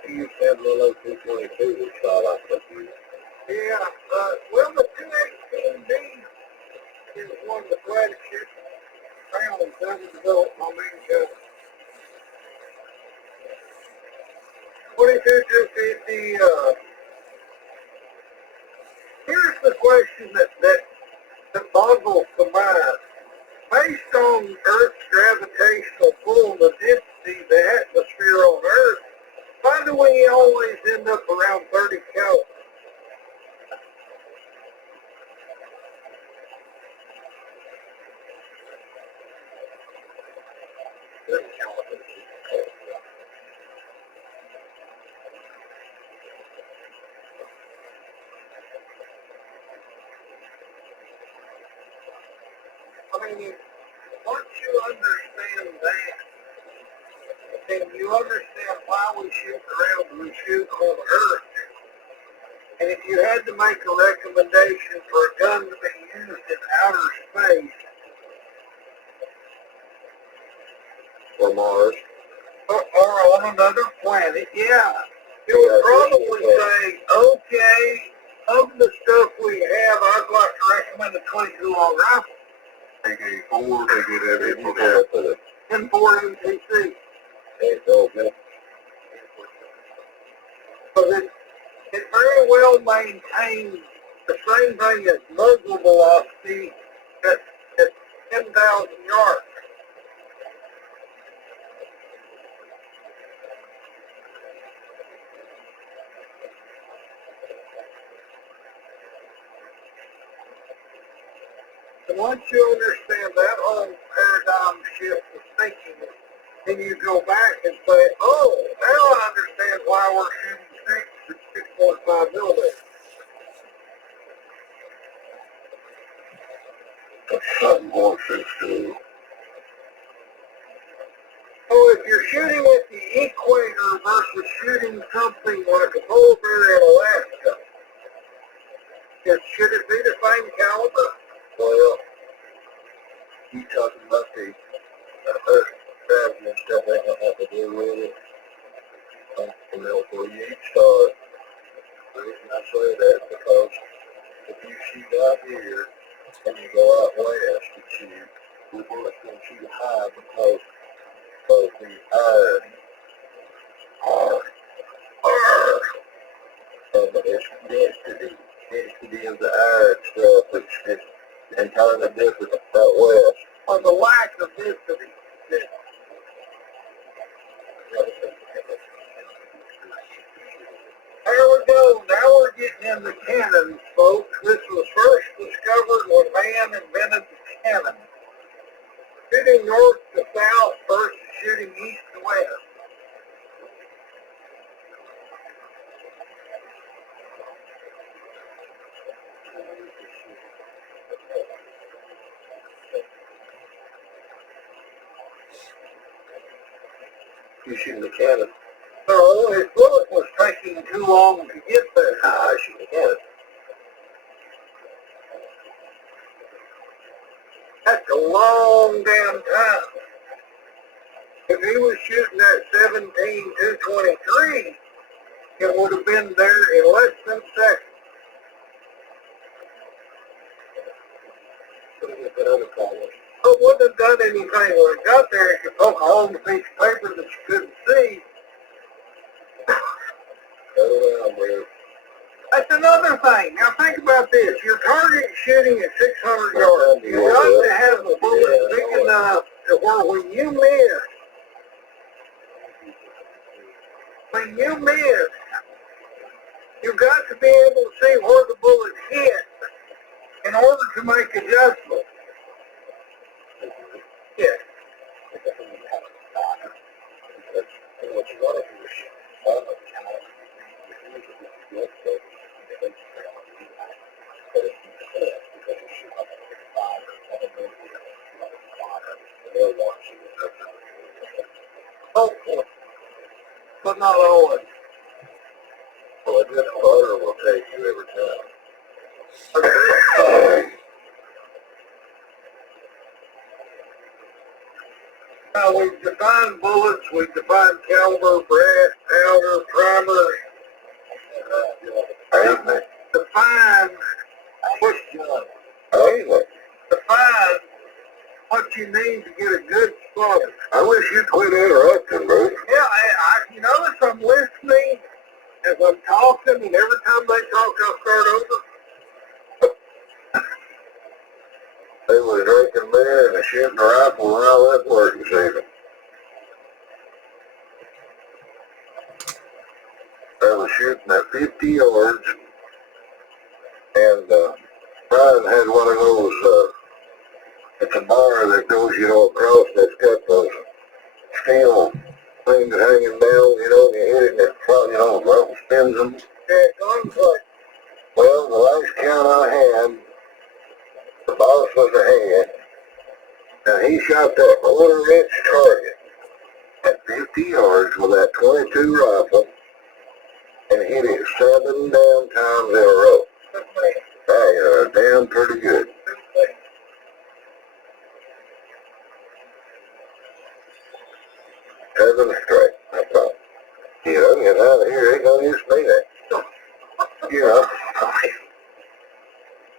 You used to have a little 222 which I like to use. Yeah, well, the 218B is one of the flagship rounds ever developed by mankind. 22-250, here's the question that boggles the mind. Based on Earth's gravitational pull and the density of the atmosphere on Earth, why do we always end up around 30 Kelvin? I mean, once you understand that, then you understand why we shoot around we shoot on Earth. And if you had to make a recommendation for a gun to be used in outer space, or Mars, or on another planet, yeah, you would probably say, okay, of the stuff we have, I'd like to recommend a 22 long rifle. They get 4, they get everything. And 4 MTC. Okay. Because it very well maintains the same thing as muzzle velocity at 10,000 yards. And once you understand that whole paradigm shift of thinking, then you go back and say, oh, now I understand why we're shooting 6.5 millimeters. Something more sense to. So if you're shooting at the equator versus shooting something like a polar bear in Alaska, should it be the same caliber? Well, you talking about the Earth gravity and stuff ain't gonna have to do with it. For each star, the reason I say that is because if you shoot out here and you go out west and shoot, the bullet's going to shoot high because of the iron. It's density of the iron stuff, and kind of the difference out west. On the lack of density. There we go. Now we're getting into cannons, folks. This was first discovered when man invented the cannon. Shooting north to south versus shooting east to west. You shooting the cannon? No, his bullet was taking too long to get there. I shoot the cannon. That's a long damn time. If he was shooting that 17-223, it would have been there in less than seconds. It wouldn't have done anything when it got there. It could poke a hole in the piece of paper that you couldn't see. That's another thing. Now think about this. Your target shooting at 600 yards. You got to have the bullet big enough to where when you miss, you've got to be able to see where the bullet hit in order to make adjustments. Yeah. What you want to do is hopefully, but not always. Well, a good butter will take you every time. We've defined bullets, we've defined caliber, brass, powder, primer. Define what define what you need to get a good spot. I wish you'd quit interrupting, bro. Yeah, you notice I'm listening as I'm talking, and every time they talk, I'll start over. They were drinking beer and shooting a rifle and all that work this evening. They were shooting at 50 yards, and Brian had one of those, it's a bar that goes, across that's got those steel things hanging down, and you hit it and it, well, spins them. Yeah, gunfight. Well, the last count I had, the boss was ahead, and he shot that quarter-inch target at 50 yards with that 22 rifle and hit it 7 damn times in a row. Hey, damn pretty good. 7 straight, I thought. Get out of here, ain't no use to me that.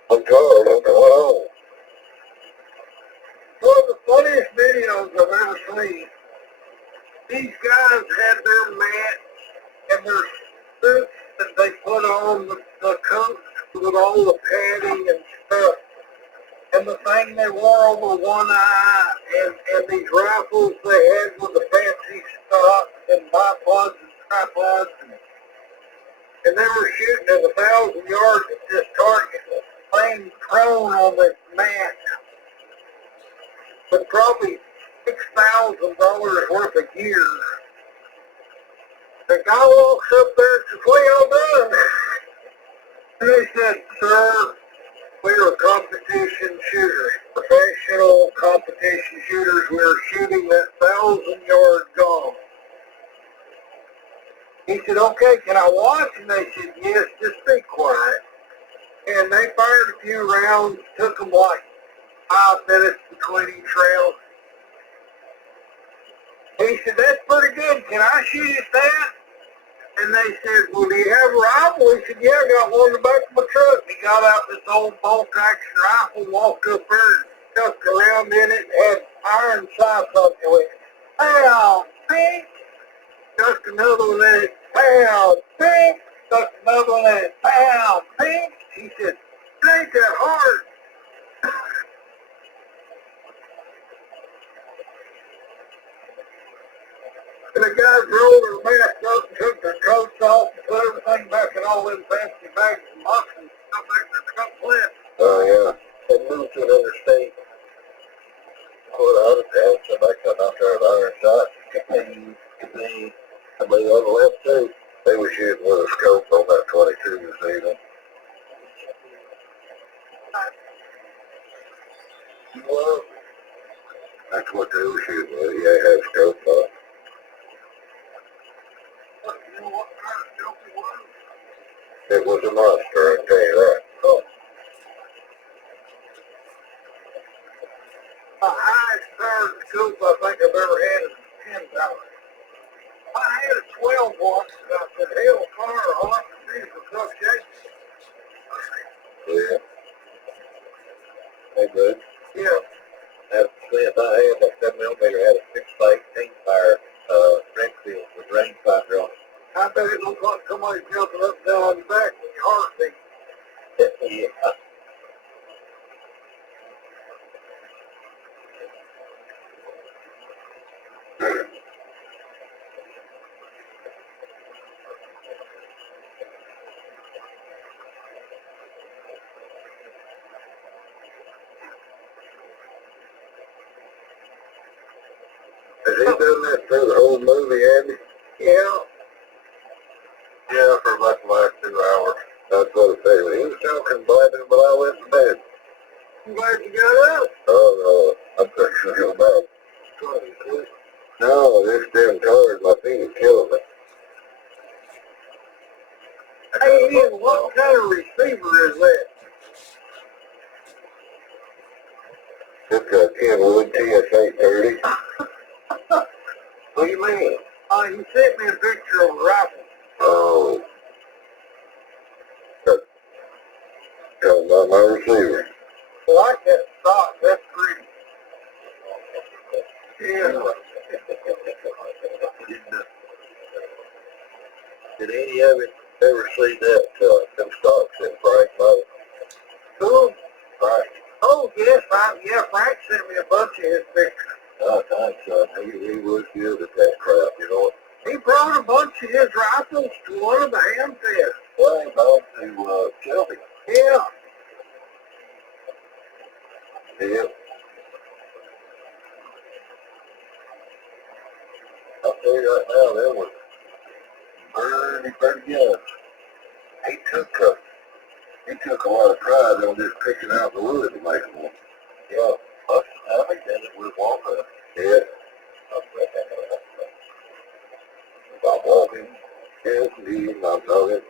I'm tired, I'm going home. One of the funniest videos I've ever seen. These guys had their mat and their suits that they put on, the coats with all the padding and stuff, and the thing they wore over one eye, and these rifles they had with the fancy stock and bipods and tripods, and they were shooting at 1,000 yards at this target, laying prone on the mat, with probably $6,000 worth of gear. The guy walks up there and says, "What y'all doing?" And they said, "Sir, we're competition shooters, professional competition shooters. We're shooting that 1,000-yard gun." He said, "Okay, can I watch?" And they said, "Yes, just be quiet." And they fired a few rounds, took them like 5 minutes between each round. He said, "That's pretty good. Can I shoot at that?" And they said, "Well, do you have a rifle?" He said, "Yeah, I got one in the back of my truck." And he got out this old bolt action rifle, walked up there and stuck around in it, and had iron sights on it. Went, "Pow, pink." Stuck another one in it, "Pow, pink." Stuck another one in it, "Pow, pink." He said, "It ain't that hard." And the guys rolled their masks up and took their coats off and put everything back in all them fancy bags and boxes and stuff back in their truck plant. Oh, yeah. They moved to another state. Put out of town, so they come out there with iron sights. I believe on the left too. They were shooting with a scope on that 22 this evening. Well, that's what they were shooting with. Yeah, they had a scope on. You know what kind of scope it was? It was a monster, I can tell you that. Oh. The highest powered scope I think I've ever had is 10,000. I had a 12 once, and I said, "Hell, car, all I can see is a truck shaking." Yeah. Hey, good. Yeah. That's if I had a 7mm, had a 6x18 fire Redfield with rangefinder on it. I bet it looks like somebody jumping up and down on your back when your heart beats. Yeah. Has he done that through the whole movie, Andy? Yeah. Yeah, for about the last 2 hours. That's what I say. When he was talking blabbing, but I went to bed. I'm glad you got up. Oh, no. I'm fixing to go back. No, this damn card, my feet is killing me. Hey, Ian, what kind of receiver is that? It's a Kenwood TSA 30. What do you mean? He sent me a picture of a rifle. Oh. Got my receiver. I like that stock. That's pretty. Yeah. Did any of it ever see that, them stocks in Frank Mode? Who? Frank. Oh, yes, Frank sent me a bunch of his pictures. Oh, thanks, son. He was good at that crap, you know. He brought a bunch of his rifles to one of the ham tests. Well, he brought to, Shelby. Yeah. Yeah. I'll tell you right now, that was pretty good. He took a lot of pride on just picking out the wood to make them. Yeah, I think that it was walnut. Yeah. I'm walking, yes, indeed, I'm talking.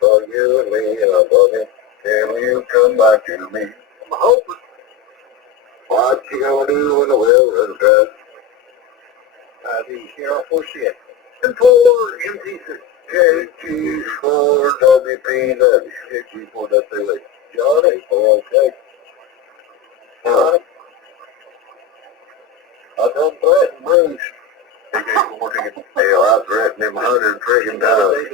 For you and me, and I'm talking. Can you come back to me? I'm hoping. What you gonna do when the well runs dry? The sheriff will shit. And for MTC. KG for WPW. KG for WPW. Johnny, okay. I done threatened Bruce. Hell, I threatened him 100 friggin' times.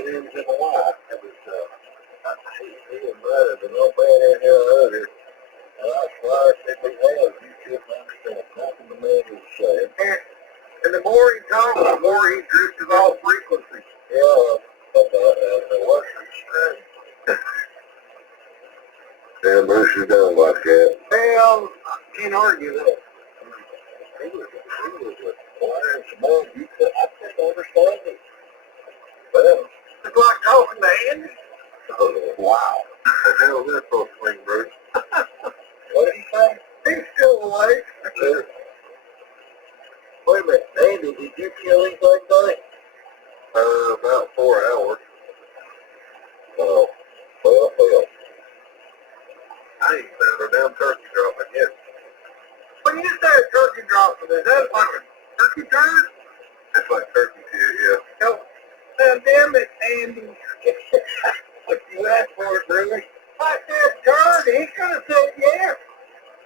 He was better than no man in here other. I swear if he has, you shouldn't understand nothing the man was saying. And the more he talked, the more he drifted off frequency. Yeah, the worse extreme. Damn, Bruce is done like that. Well, I can't argue that. He was a wire and some more. I couldn't understand it. Well, it's like talking to Andy. Oh, wow. What the hell is that supposed to mean, Bruce? What did he say? He's still awake. Wait a minute, Andy, did you kill anything today? About 4 hours. Oh, well. I ain't found a damn turkey dropping yet. When you say a turkey dropping, is that like a turkey turd? It's like turkey shit, yeah. No, now damn it, Andy. What you asked for it, really? I said turd, he could have said yes.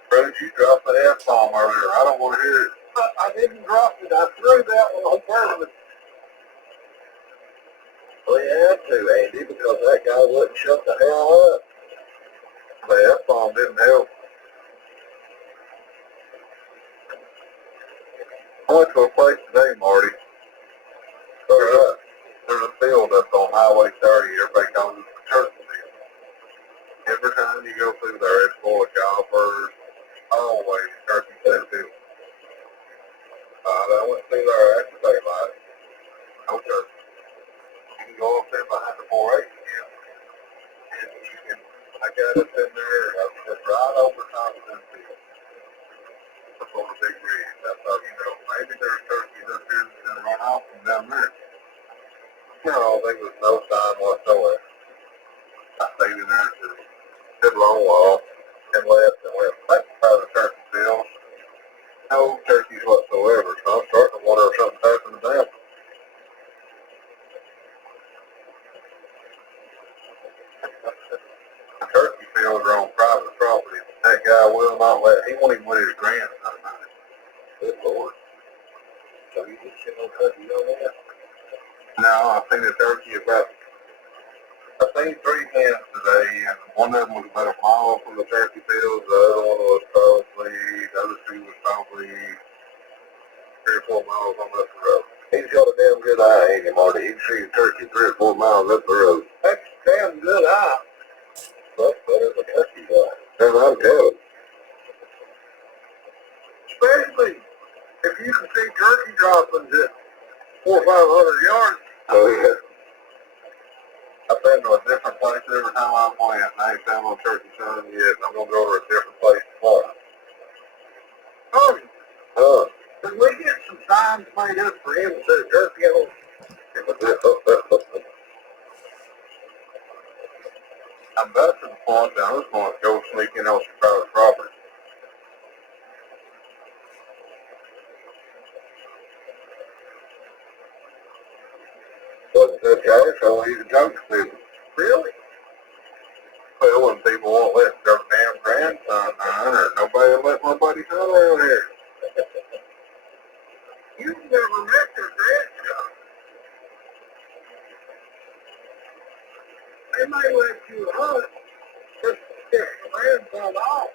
Bruce, you dropped an F-bomb earlier. I don't want to hear it. I didn't drop it. I threw that one on purpose. Well, you had to, Andy, because that guy wouldn't shut the hell up. The F-bomb didn't help. I went to a place today, Marty. There's a field up on Highway 30. Everybody calls it the turkey field. Every time you go through there, it's full of golfers, always turkey field. I went through there after daylight. No turkey. You can go up there behind the 4-H again. And I got up in there, I was just right over top of them field. Up on the big ridge. I thought, maybe there's turkeys up here that's going to run off from down there. No, there was no sign whatsoever. I stayed in there for a good long while and left and went back by the turkey field. No turkeys whatsoever, so I'm starting to wonder if something's happened to them. The turkey fields are on private property. That guy will not he won't even let his grandson on it. Good Lord. So you just see no turkeys on that? No, I seen a turkey I seen 3 hens today, and one of them was about a mile from the turkey field. The other one was the other 2 was probably 3 or 4 miles on up the road. He's got a damn good eye, ain't he, Marty? He can see a turkey 3 or 4 miles up the road. That's a damn good eye. That's better than a turkey's eye. That's what I'm telling. Especially if you can see turkey droppings at 400 or 500 yards. Oh, yeah. I've been to a different place every time I went. I ain't found no turkey son yet. I'm going to go to a different place tomorrow. Oh, can we get some signs made up for him to say turkey on? I'm about to the point that I was going to go sneak in on some private property. wasn't such an asshole, he's a joke stupid. Really? Well, when people won't let their damn grandson hunt, or nobody will let nobody hunt around here. You've never met their grandson. They may let you hunt, just to get the grandson off.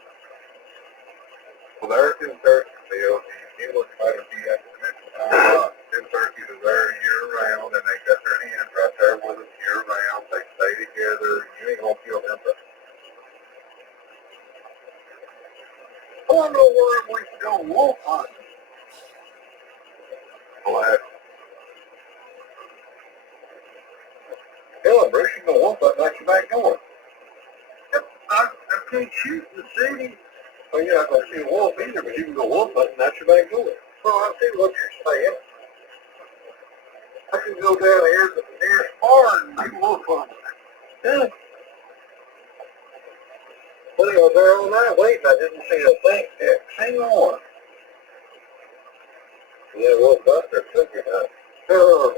Well, there's in Turkeyville, you wouldn't let them be at the convention time. Them turkeys are there year-round, and they got their hands right there with us year-round. They stay together. You ain't gonna kill them, but I don't know where we should go wolf hunting. Well, hell, Bruce, you can go wolf hunting out your back door. I can't shoot in the city. Well, you're not gonna see a wolf either, but you can go wolf hunting out your back door. Well, I see what you're saying. I can go down here to the nearest barn and do wolf hunting. Yeah. Well, I was there all night waiting. I didn't see a thing. Yeah, hang on. Yeah, wolf buster took it up. Oh,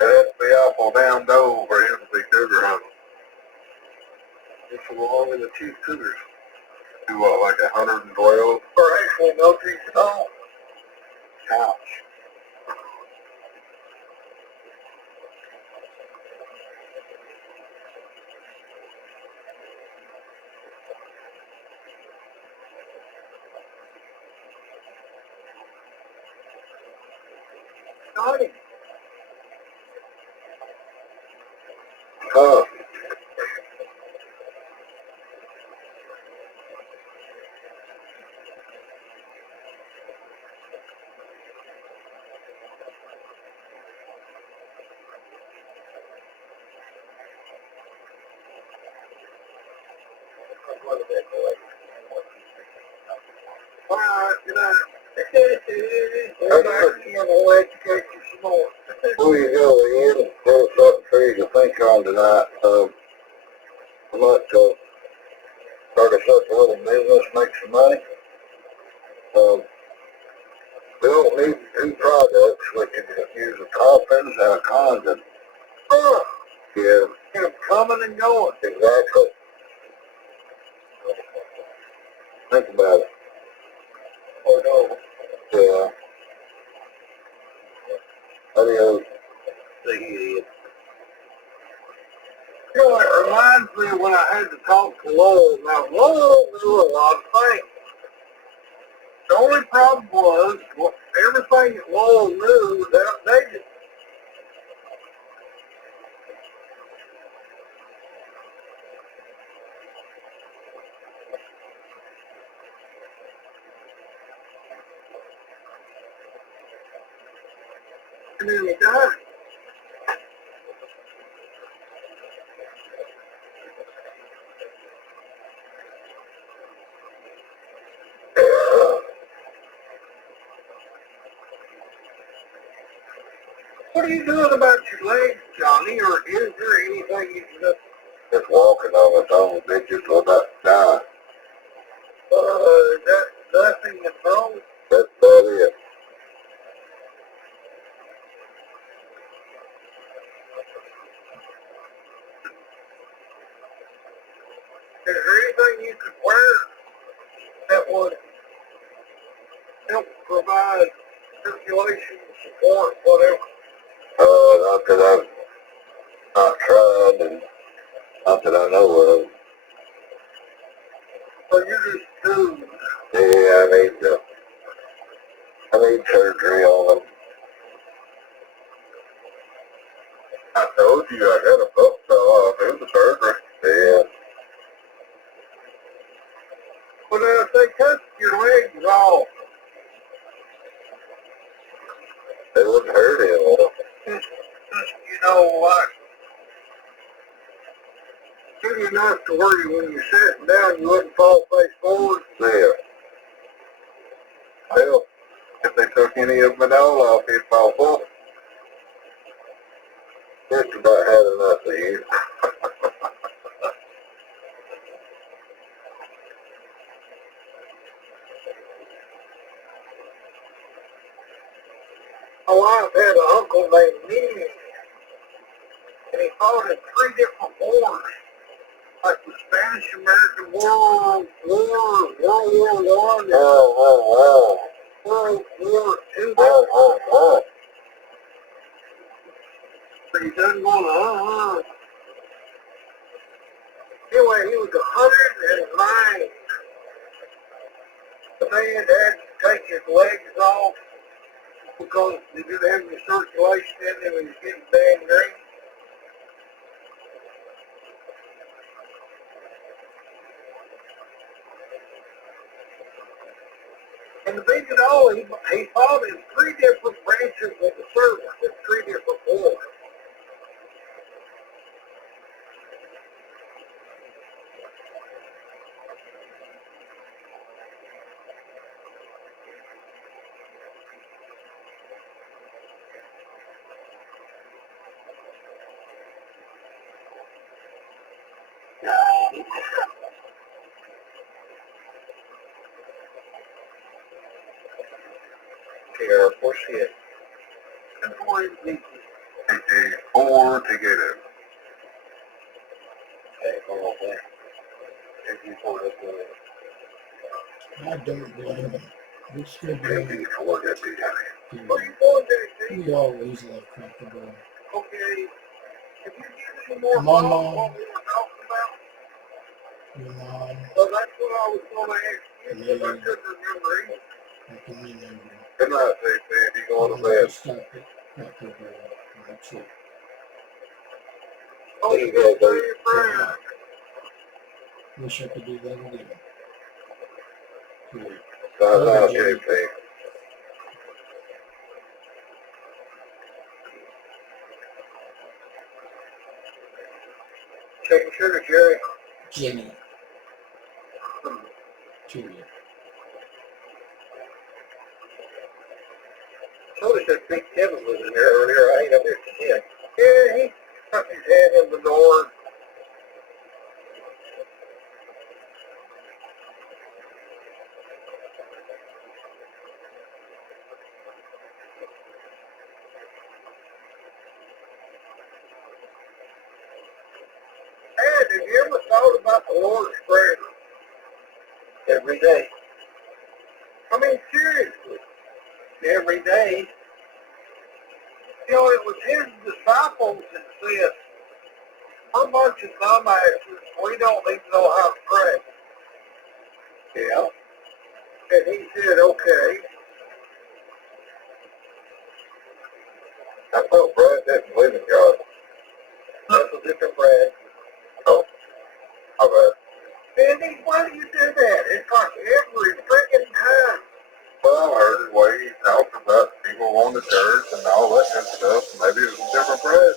that'd be awful down doe for him to be cougar hunting. It's along in the two cougars. Do what, like 112? Or actually no trees at all. Ouch. Scotty. Huh. Alright, good night. I'm gonna educate you some more. Before you go, Ian, there's something for you to think on tonight. I might start us up a little business, make some money. We don't need two products. We can just use a coffins and a condom. Oh, yeah. Get them coming and going. Exactly. Think about it. Oh, no. Yeah. Adios. See you. You know, it reminds me of when I had to talk to Lowell. Now, Lowell knew a lot of things. The only problem was, everything that Lowell knew was outdated. And then he died. What are you doing about your legs, Johnny, or is there anything you can do? Just walking on its own, bitches, will not die. That's nothing at all? That's about it. Is there anything you could wear that would help provide circulation, support, whatever? Not that I've not tried, and not that I know of. So you just do? Yeah, I need surgery on them. I told you I got a foot fell off. It was a surgery. Yeah. Well, now if they cut your legs off, it wouldn't hurt anymore. Just, you know, like, good enough to where you, when you're sitting down, you wouldn't fall face forward. Yeah. Well, if they took any of them all off, he'd fall forward. Just about had enough of you. Oh, wife had an uncle named Nene, and he fought in 3 different wars, like the Spanish-American War, World War I, World War II. But he doesn't want to, Anyway, he was 109. The man had to take his legs off because he didn't have any circulation in him and he was getting gangrene. And the big and all, he fought in 3 different branches of the service in 3 different wars. Here, for shit. And 4 to get it. Okay, hold on there. I don't blame him. We still blame him. What are you doing, JC? We always love comfortable. Okay. If you give any more Come on, thought Mom. what we were talking about, Your mom. well, that's what I was going to ask you, because I couldn't remember either. I can remember. Good night, JC. You going to I'm bed? stop it. Cracker Barrel. That's it. Oh, you got to say your prayer. Wish I could do that again. Good. Bye, JC. Taking sugar, Jerry. Jenny. Julia. Notice that Big Kevin was in there earlier. I ain't up here again. Yeah, he stuck his head in the door. Hey, have you ever thought about the Lord's Prayer? Every day. I mean, seriously. Every day. You know, it was his disciples that said, "We're a bunch of dumbasses. We don't even know how to pray." Yeah. And he said, "Okay." I thought Brad didn't believe in God. That's a different Brad. Oh, how bad? Andy, why do you do that? It's like every freaking time. Well, I heard the way he talked about people going to church and all that kind of stuff. Maybe it was a different Brad.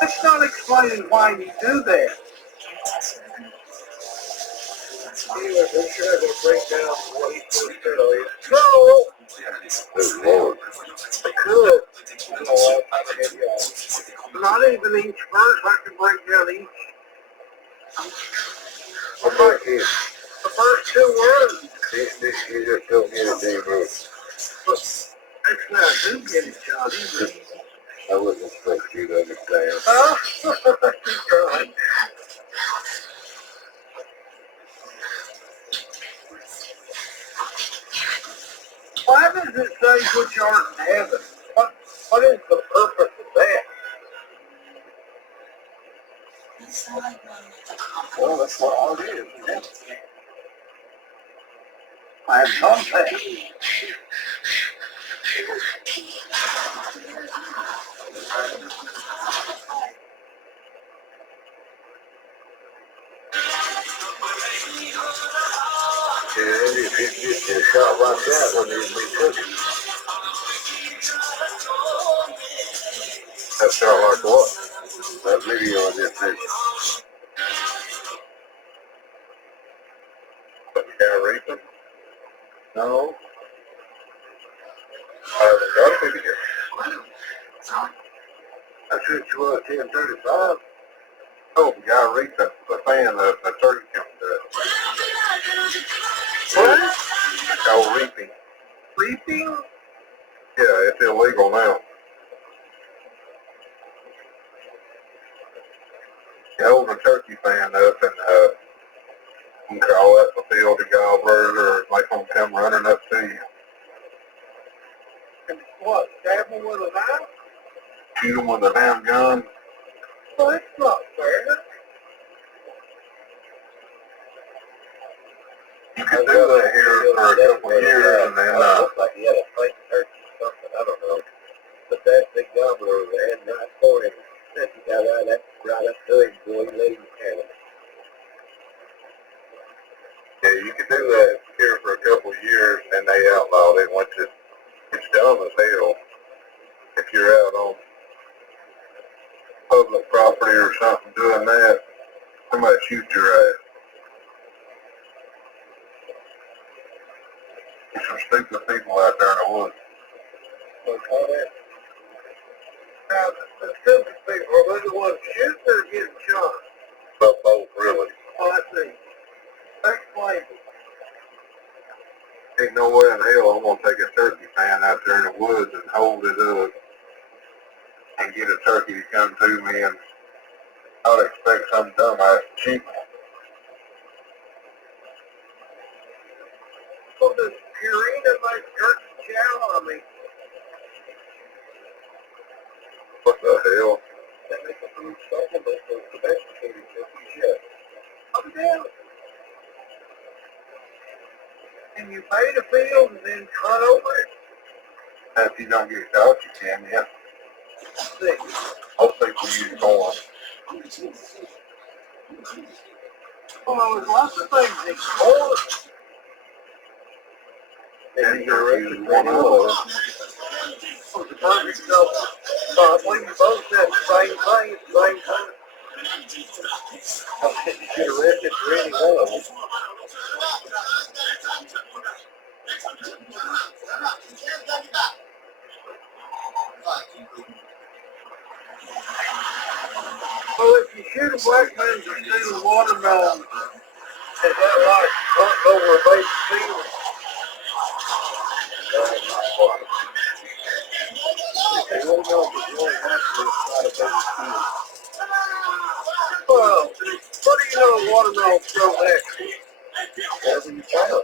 That's not explaining why you do that. Anyway, we should have a breakdown of what he first said earlier. No! Good Lord. I could. No, not even each verse. I can break down each. The first 2 words. You just don't get it, do you? Actually, I do get it, Johnny. I wouldn't expect you to understand. Oh, God. Why does it say which art in heaven? What is the purpose of that? Well, that's what all it is, isn't it? I have contact. If you just get a shot like that, wouldn't even be cooking. That shot like what? That video I just did. But you got a reason? No. I haven't got a video. I shoot you at 10:35. Oh, the guy reaped the fan, the turkey comes to it. What? It's called reaping. Reaping? Yeah, it's illegal now. You hold a turkey fan up and you can call up a field of gobblers or make them come running up to you. And what, stab them with a knife? Shoot them with a damn gun. Well, that's not fair. You can do that here for a couple of years and then looks like he had a fake turkey or something, I don't know. But that big gobbler had right for him. He got right up to him, boy, he let him kill him. yeah, you can do that here for a couple of years and they outlawed it once it's dumb as hell. If you're out on public property or something doing that, somebody shoot your ass. There's some stupid people out there in the woods. Now, the stupid people, are they the ones shooting or getting shot? Well, both really. Oh, I see. Explain. Ain't no way in hell I'm gonna take a turkey fan out there in the woods and hold it up and get a turkey to come to me and I'd expect some dumbass to shoot me. So does Purina make turkey chow? I mean, What the hell? they make a food supplement for domesticated turkey chow. Oh, yeah. And you bait a field and then cut over it? If you don't get caught, you can, yeah. See. Most people use corn. Well, there's lots of things in corn. And you're use one of them. Was the perfect couple. So I believe you both said the same thing at the same time. I think you should arrest it for any one of them. Well, if you shoot a black man for stealing watermelon, is that like hunting over a baby field? They won't know if it's really happening inside a baby field. Well, what do you know watermelons grow next? Wherever you find them.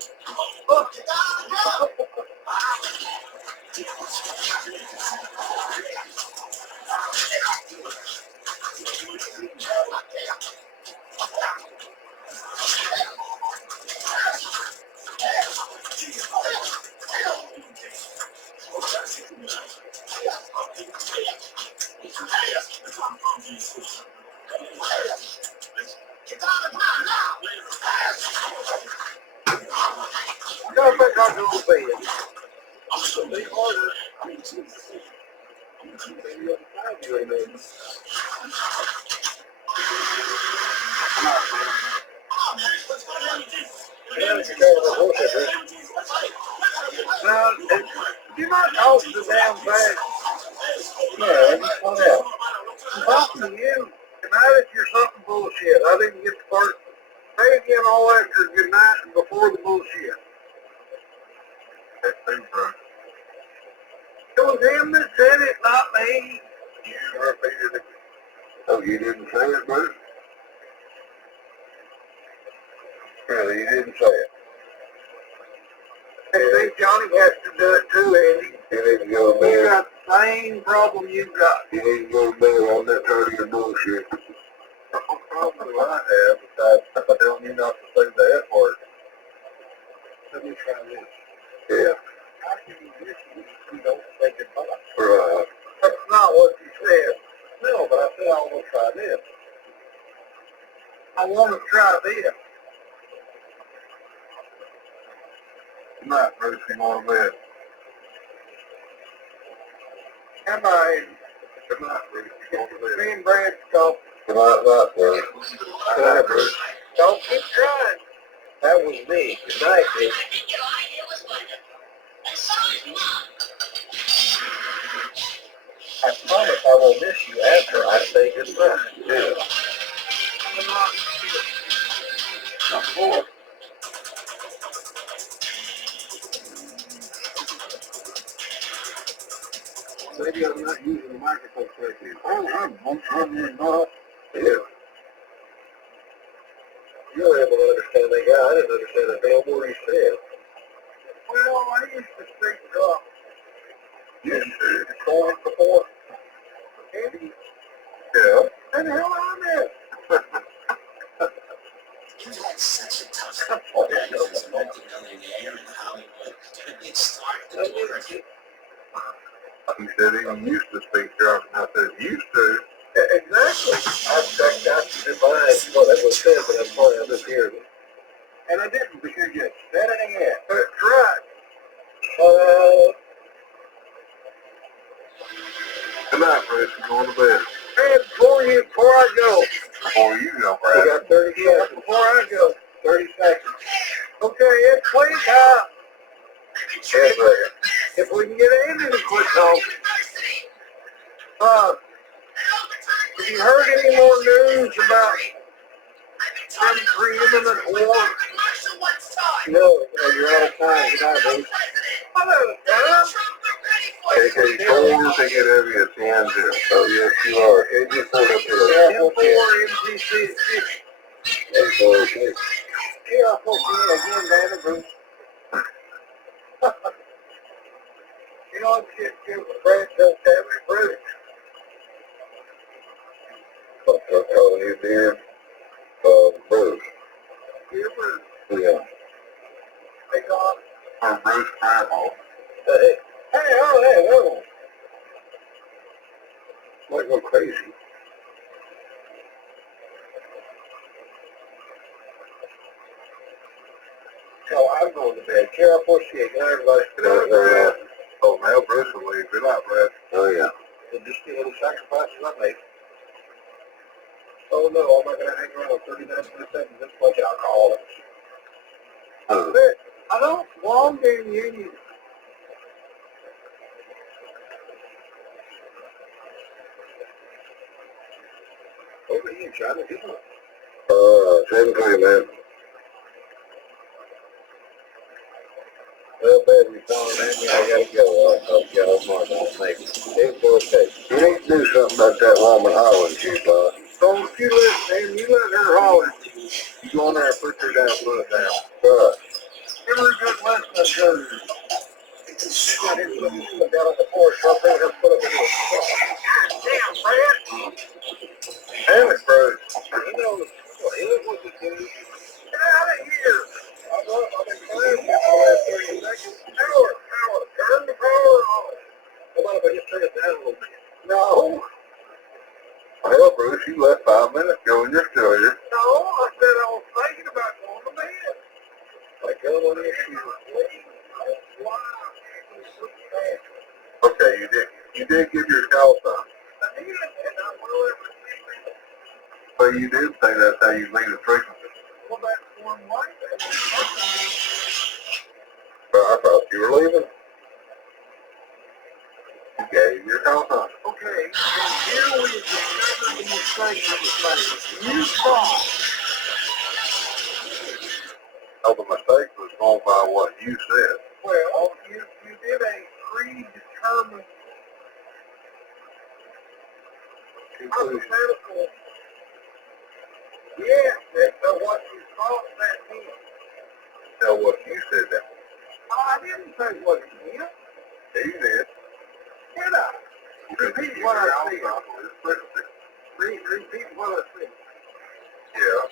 I think I'll go to bed. It'll be harder. Maybe you'll find you in there. Yeah, you got a horse at it. Now, you might talk the damn fast. Yeah, just come out. I'm talking to you. Tonight if you're something bullshit. I didn't get the first. Say again all after good night and before the bullshit. That's too, bro. It was him that said it, not me. You repeated it. Oh, you didn't say it, bro? Really, you didn't say it. I think Johnny has to do it too, Andy. You need to go to You bed. got the same problem you got. You need to go to bed on that 30 of bullshit. Probably I have, besides I telling you not to say the F word. Let me try this. Yeah. How can you listen if you don't think it much? Right. That's not what you said. No, but I said I want to try this. I want to try this. Good night, Bruce. You want to bed? Am I? Good night, Bruce. You want to bed? Me and Brad's talking. Good night, Bruce. Good night, Bruce. Don't keep trying. That was me. Good night, bitch. I promise I will miss you after I say goodbye. Yeah. Good night. Boy. maybe I'm not using the microphone correctly. Oh, I'm not. Yeah. You're able to understand that guy. I didn't understand a damn word he said. Well, I used to speak up. You used to call it before? Andy? Yeah. And the hell I'm in. You had such a tough time as a multi-millionaire in Hollywood. Did it start the door? He said he used to speak drunk, and I said, used to? Yeah, exactly. I defined what I was saying, but I'm sorry I misheard it. And I didn't because you said it again. That's right. Good night, Bruce. I'm going to bed. And before I go. Before you go, Brad. You got 30 seconds. Before I go. 30 seconds. Okay, it's playtime. If we can get into the quick talk. Have you heard any more news about some preeminent war? No, you're out of time. Good night, Bruce. I'm out of time. KK4, take it heavy at 10-0. Oh, yes, you are. KG4 up here. KG4, MCC 6. KG4, okay. KG4, again, Dana, Bruce. You know, I'm shit, too. Brad don't have me, Bruce. What's up, calling you, dear? Bruce. Dear Bruce. Yeah. Hey, Don. I'm Bruce Grandma. Hey. Hey, oh. Might go crazy. So I'm going to bed. Carol, appreciate it. Everybody. Oh, now Bruce will leave. Good night, Brad. Oh, yeah. So just see what the sacrifices I make. Oh, no, I'm not going to hang around 39% this much alcohol. I don't belong in the Union. Over here, China, isn't it? Same thing, man. Well, baby, calling at me. I gotta go. I'll get off my phone, maybe. It's okay. You need to do something about that woman hollering to you, boss. Don't you let her holler. You go in there and put her down, put it down. Right. Give her a good lesson, girl. Got his foot down on the floor, so I her foot up in the God damn, Brad. Damn it, Bruce. You know, what to do. Get out of here. I've been trying for the last 30 seconds. Power. Turn the power on. How about if I just turn it down a little bit? No. Hell, Bruce, you left 5 minutes ago and you're still here. No, I said I was thinking about going to bed. Like, go on issue. Okay, you did give your call sign. I did, and I will ever see. But you did say that's how you leave the frequency. Well, that's one way. I thought you were leaving. You gave your call sign. Okay, and here we discovered the mistake I was making. You thought. Oh, the mistake was going by what you said. Well, you did a predetermined hypothetical. Yes, that's what you thought that meant. Tell what you said that. I didn't say what it meant. Yeah, you did. Did I? Repeat what I said. Repeat what I said. Yeah.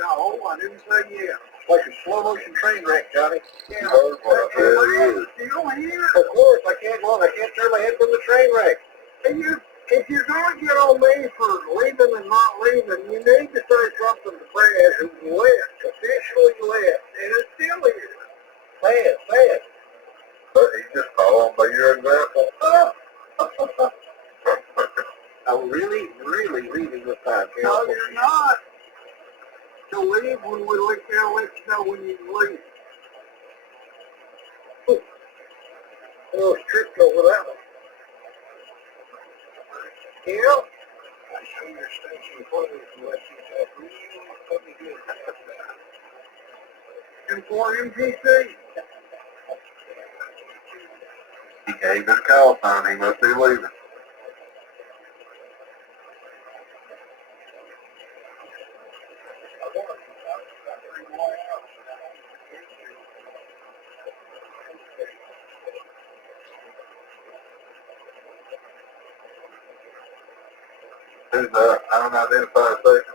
No, I didn't say yeah. Like a slow motion train wreck, Johnny. Yeah. You heard what I said. You don't hear? Of course, I can't turn my head from the train wreck. And if you're going to get on me for leaving and not leaving, you need to say something to Brad, who left, officially left, and it's still here. Say it. But he just followed by your example. I'm really leaving this time. No, you're not. To leave when we let you know when you leave. Oh, it's tripped over that one. Yeah. I show your station photos and let you talk really good. And for MGC. Gave his call sign, he must be leaving. Who's that? Unidentified station.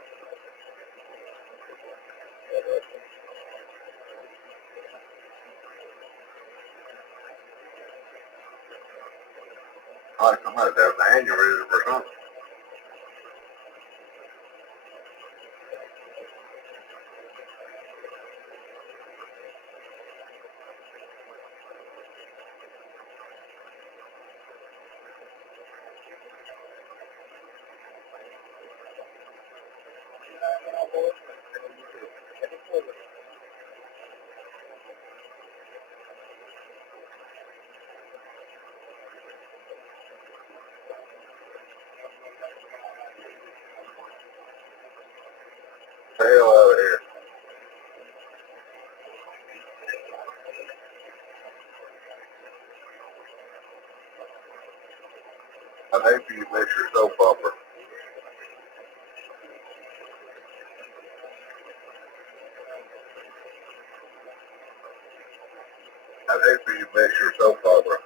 Like somebody has an aneurysm or something. Hell out of here. I'd hate for you to miss your soap opera. I'd hate for you to miss your soap opera.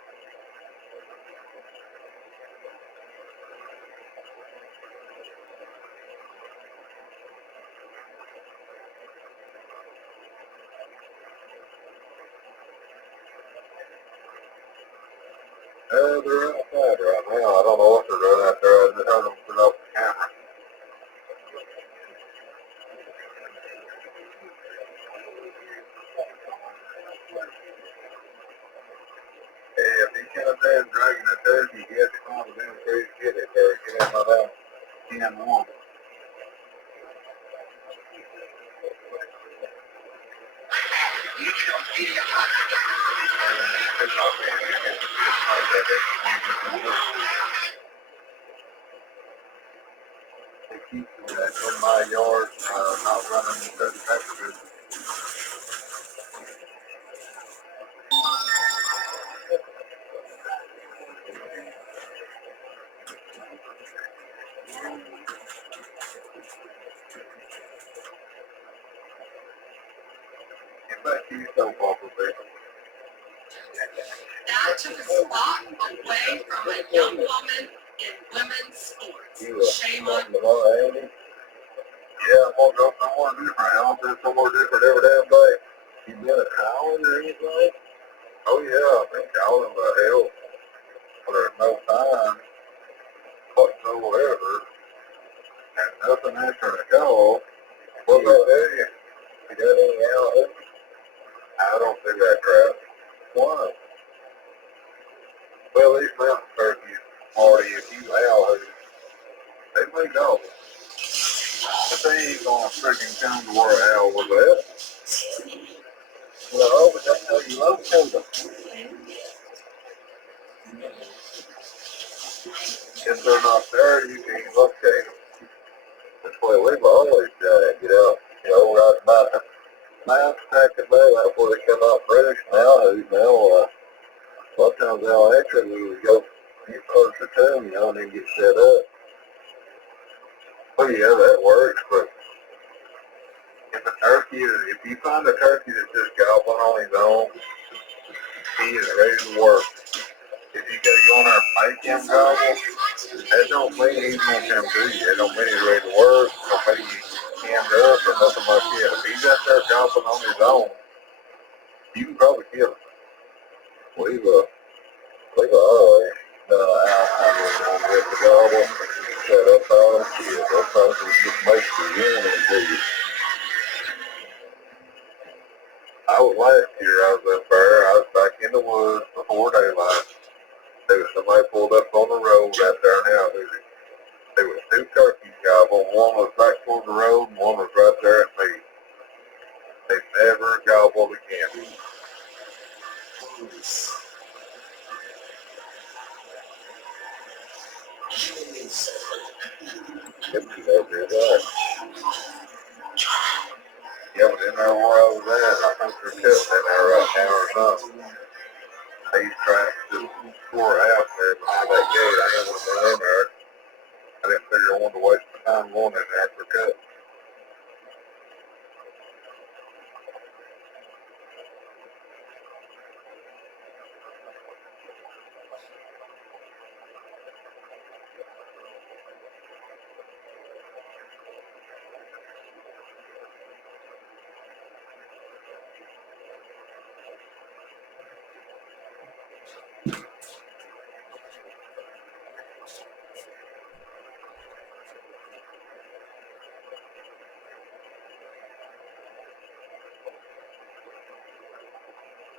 They're outside right now. I don't know what they're doing out there. I just heard them put up the camera. Hey, if he comes in dragging a turkey, he has to climb down the tree to get it there. Get him out of 10-1. They keep that in my yard, not running the turkey packages. Get back to your soap opera, baby. That took a spot away from a young woman in women's sports. Shame on you. Andy? Yeah, I'm gonna go somewhere different. I'll do somewhere different every damn day. You been a Colin or anything? Oh yeah, I've been calling about help. But there's no time whatsoever. And nothing answering a call. What about you? You got any out? I don't do that crap. Why? Well, these mountain turkeys, Marty, if you owl they may go. But they ain't gonna freaking come to where an owl was at. Well, but that's how you locate them. If they're not there, you can't locate them. That's why we've always get out, right about the mountain stack of bay before they come out fresh. Now, a lot of times they'll actually we would go get closer to them, and then get set up. Well, yeah, that works, but if you find a turkey that's just gobbling on his own, he is ready to work. If you gotta go in there and make him gobble, that don't mean he's gonna come to you. That don't mean he's ready to work. Don't mean he's hemmed up or nothing like that. If he's out there gobbling on his own, you can probably kill him. Leave a eye. With the gobble, set up on it. That's probably just makes the unit into you. Last year I was up there. I was back in the woods before daylight. There was somebody pulled up on the road right there now. There was two turkeys gobbled. One was back toward the road and one was right there at me. They never gobbled again. Yeah, but in there where I was at, I think they're cutting in there right now or something. These tracks just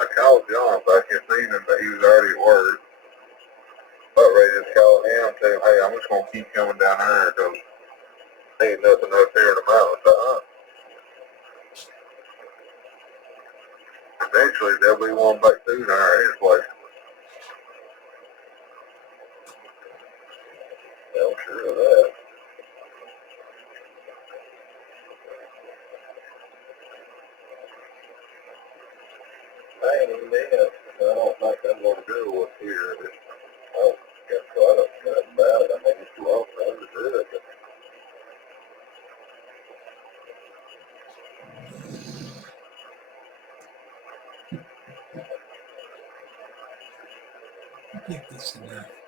I called John back this evening, but he was already at work. About ready to call him and tell him, hey, I'm just going to keep coming down there because there ain't nothing up here in the mountains. Eventually, there'll be one back through there in his place. Yeah, I'm sure of that. I ain't even there. I don't think that little girl was here. I don't know nothing about it. I mean, it's lost. I understood it. I think this is enough.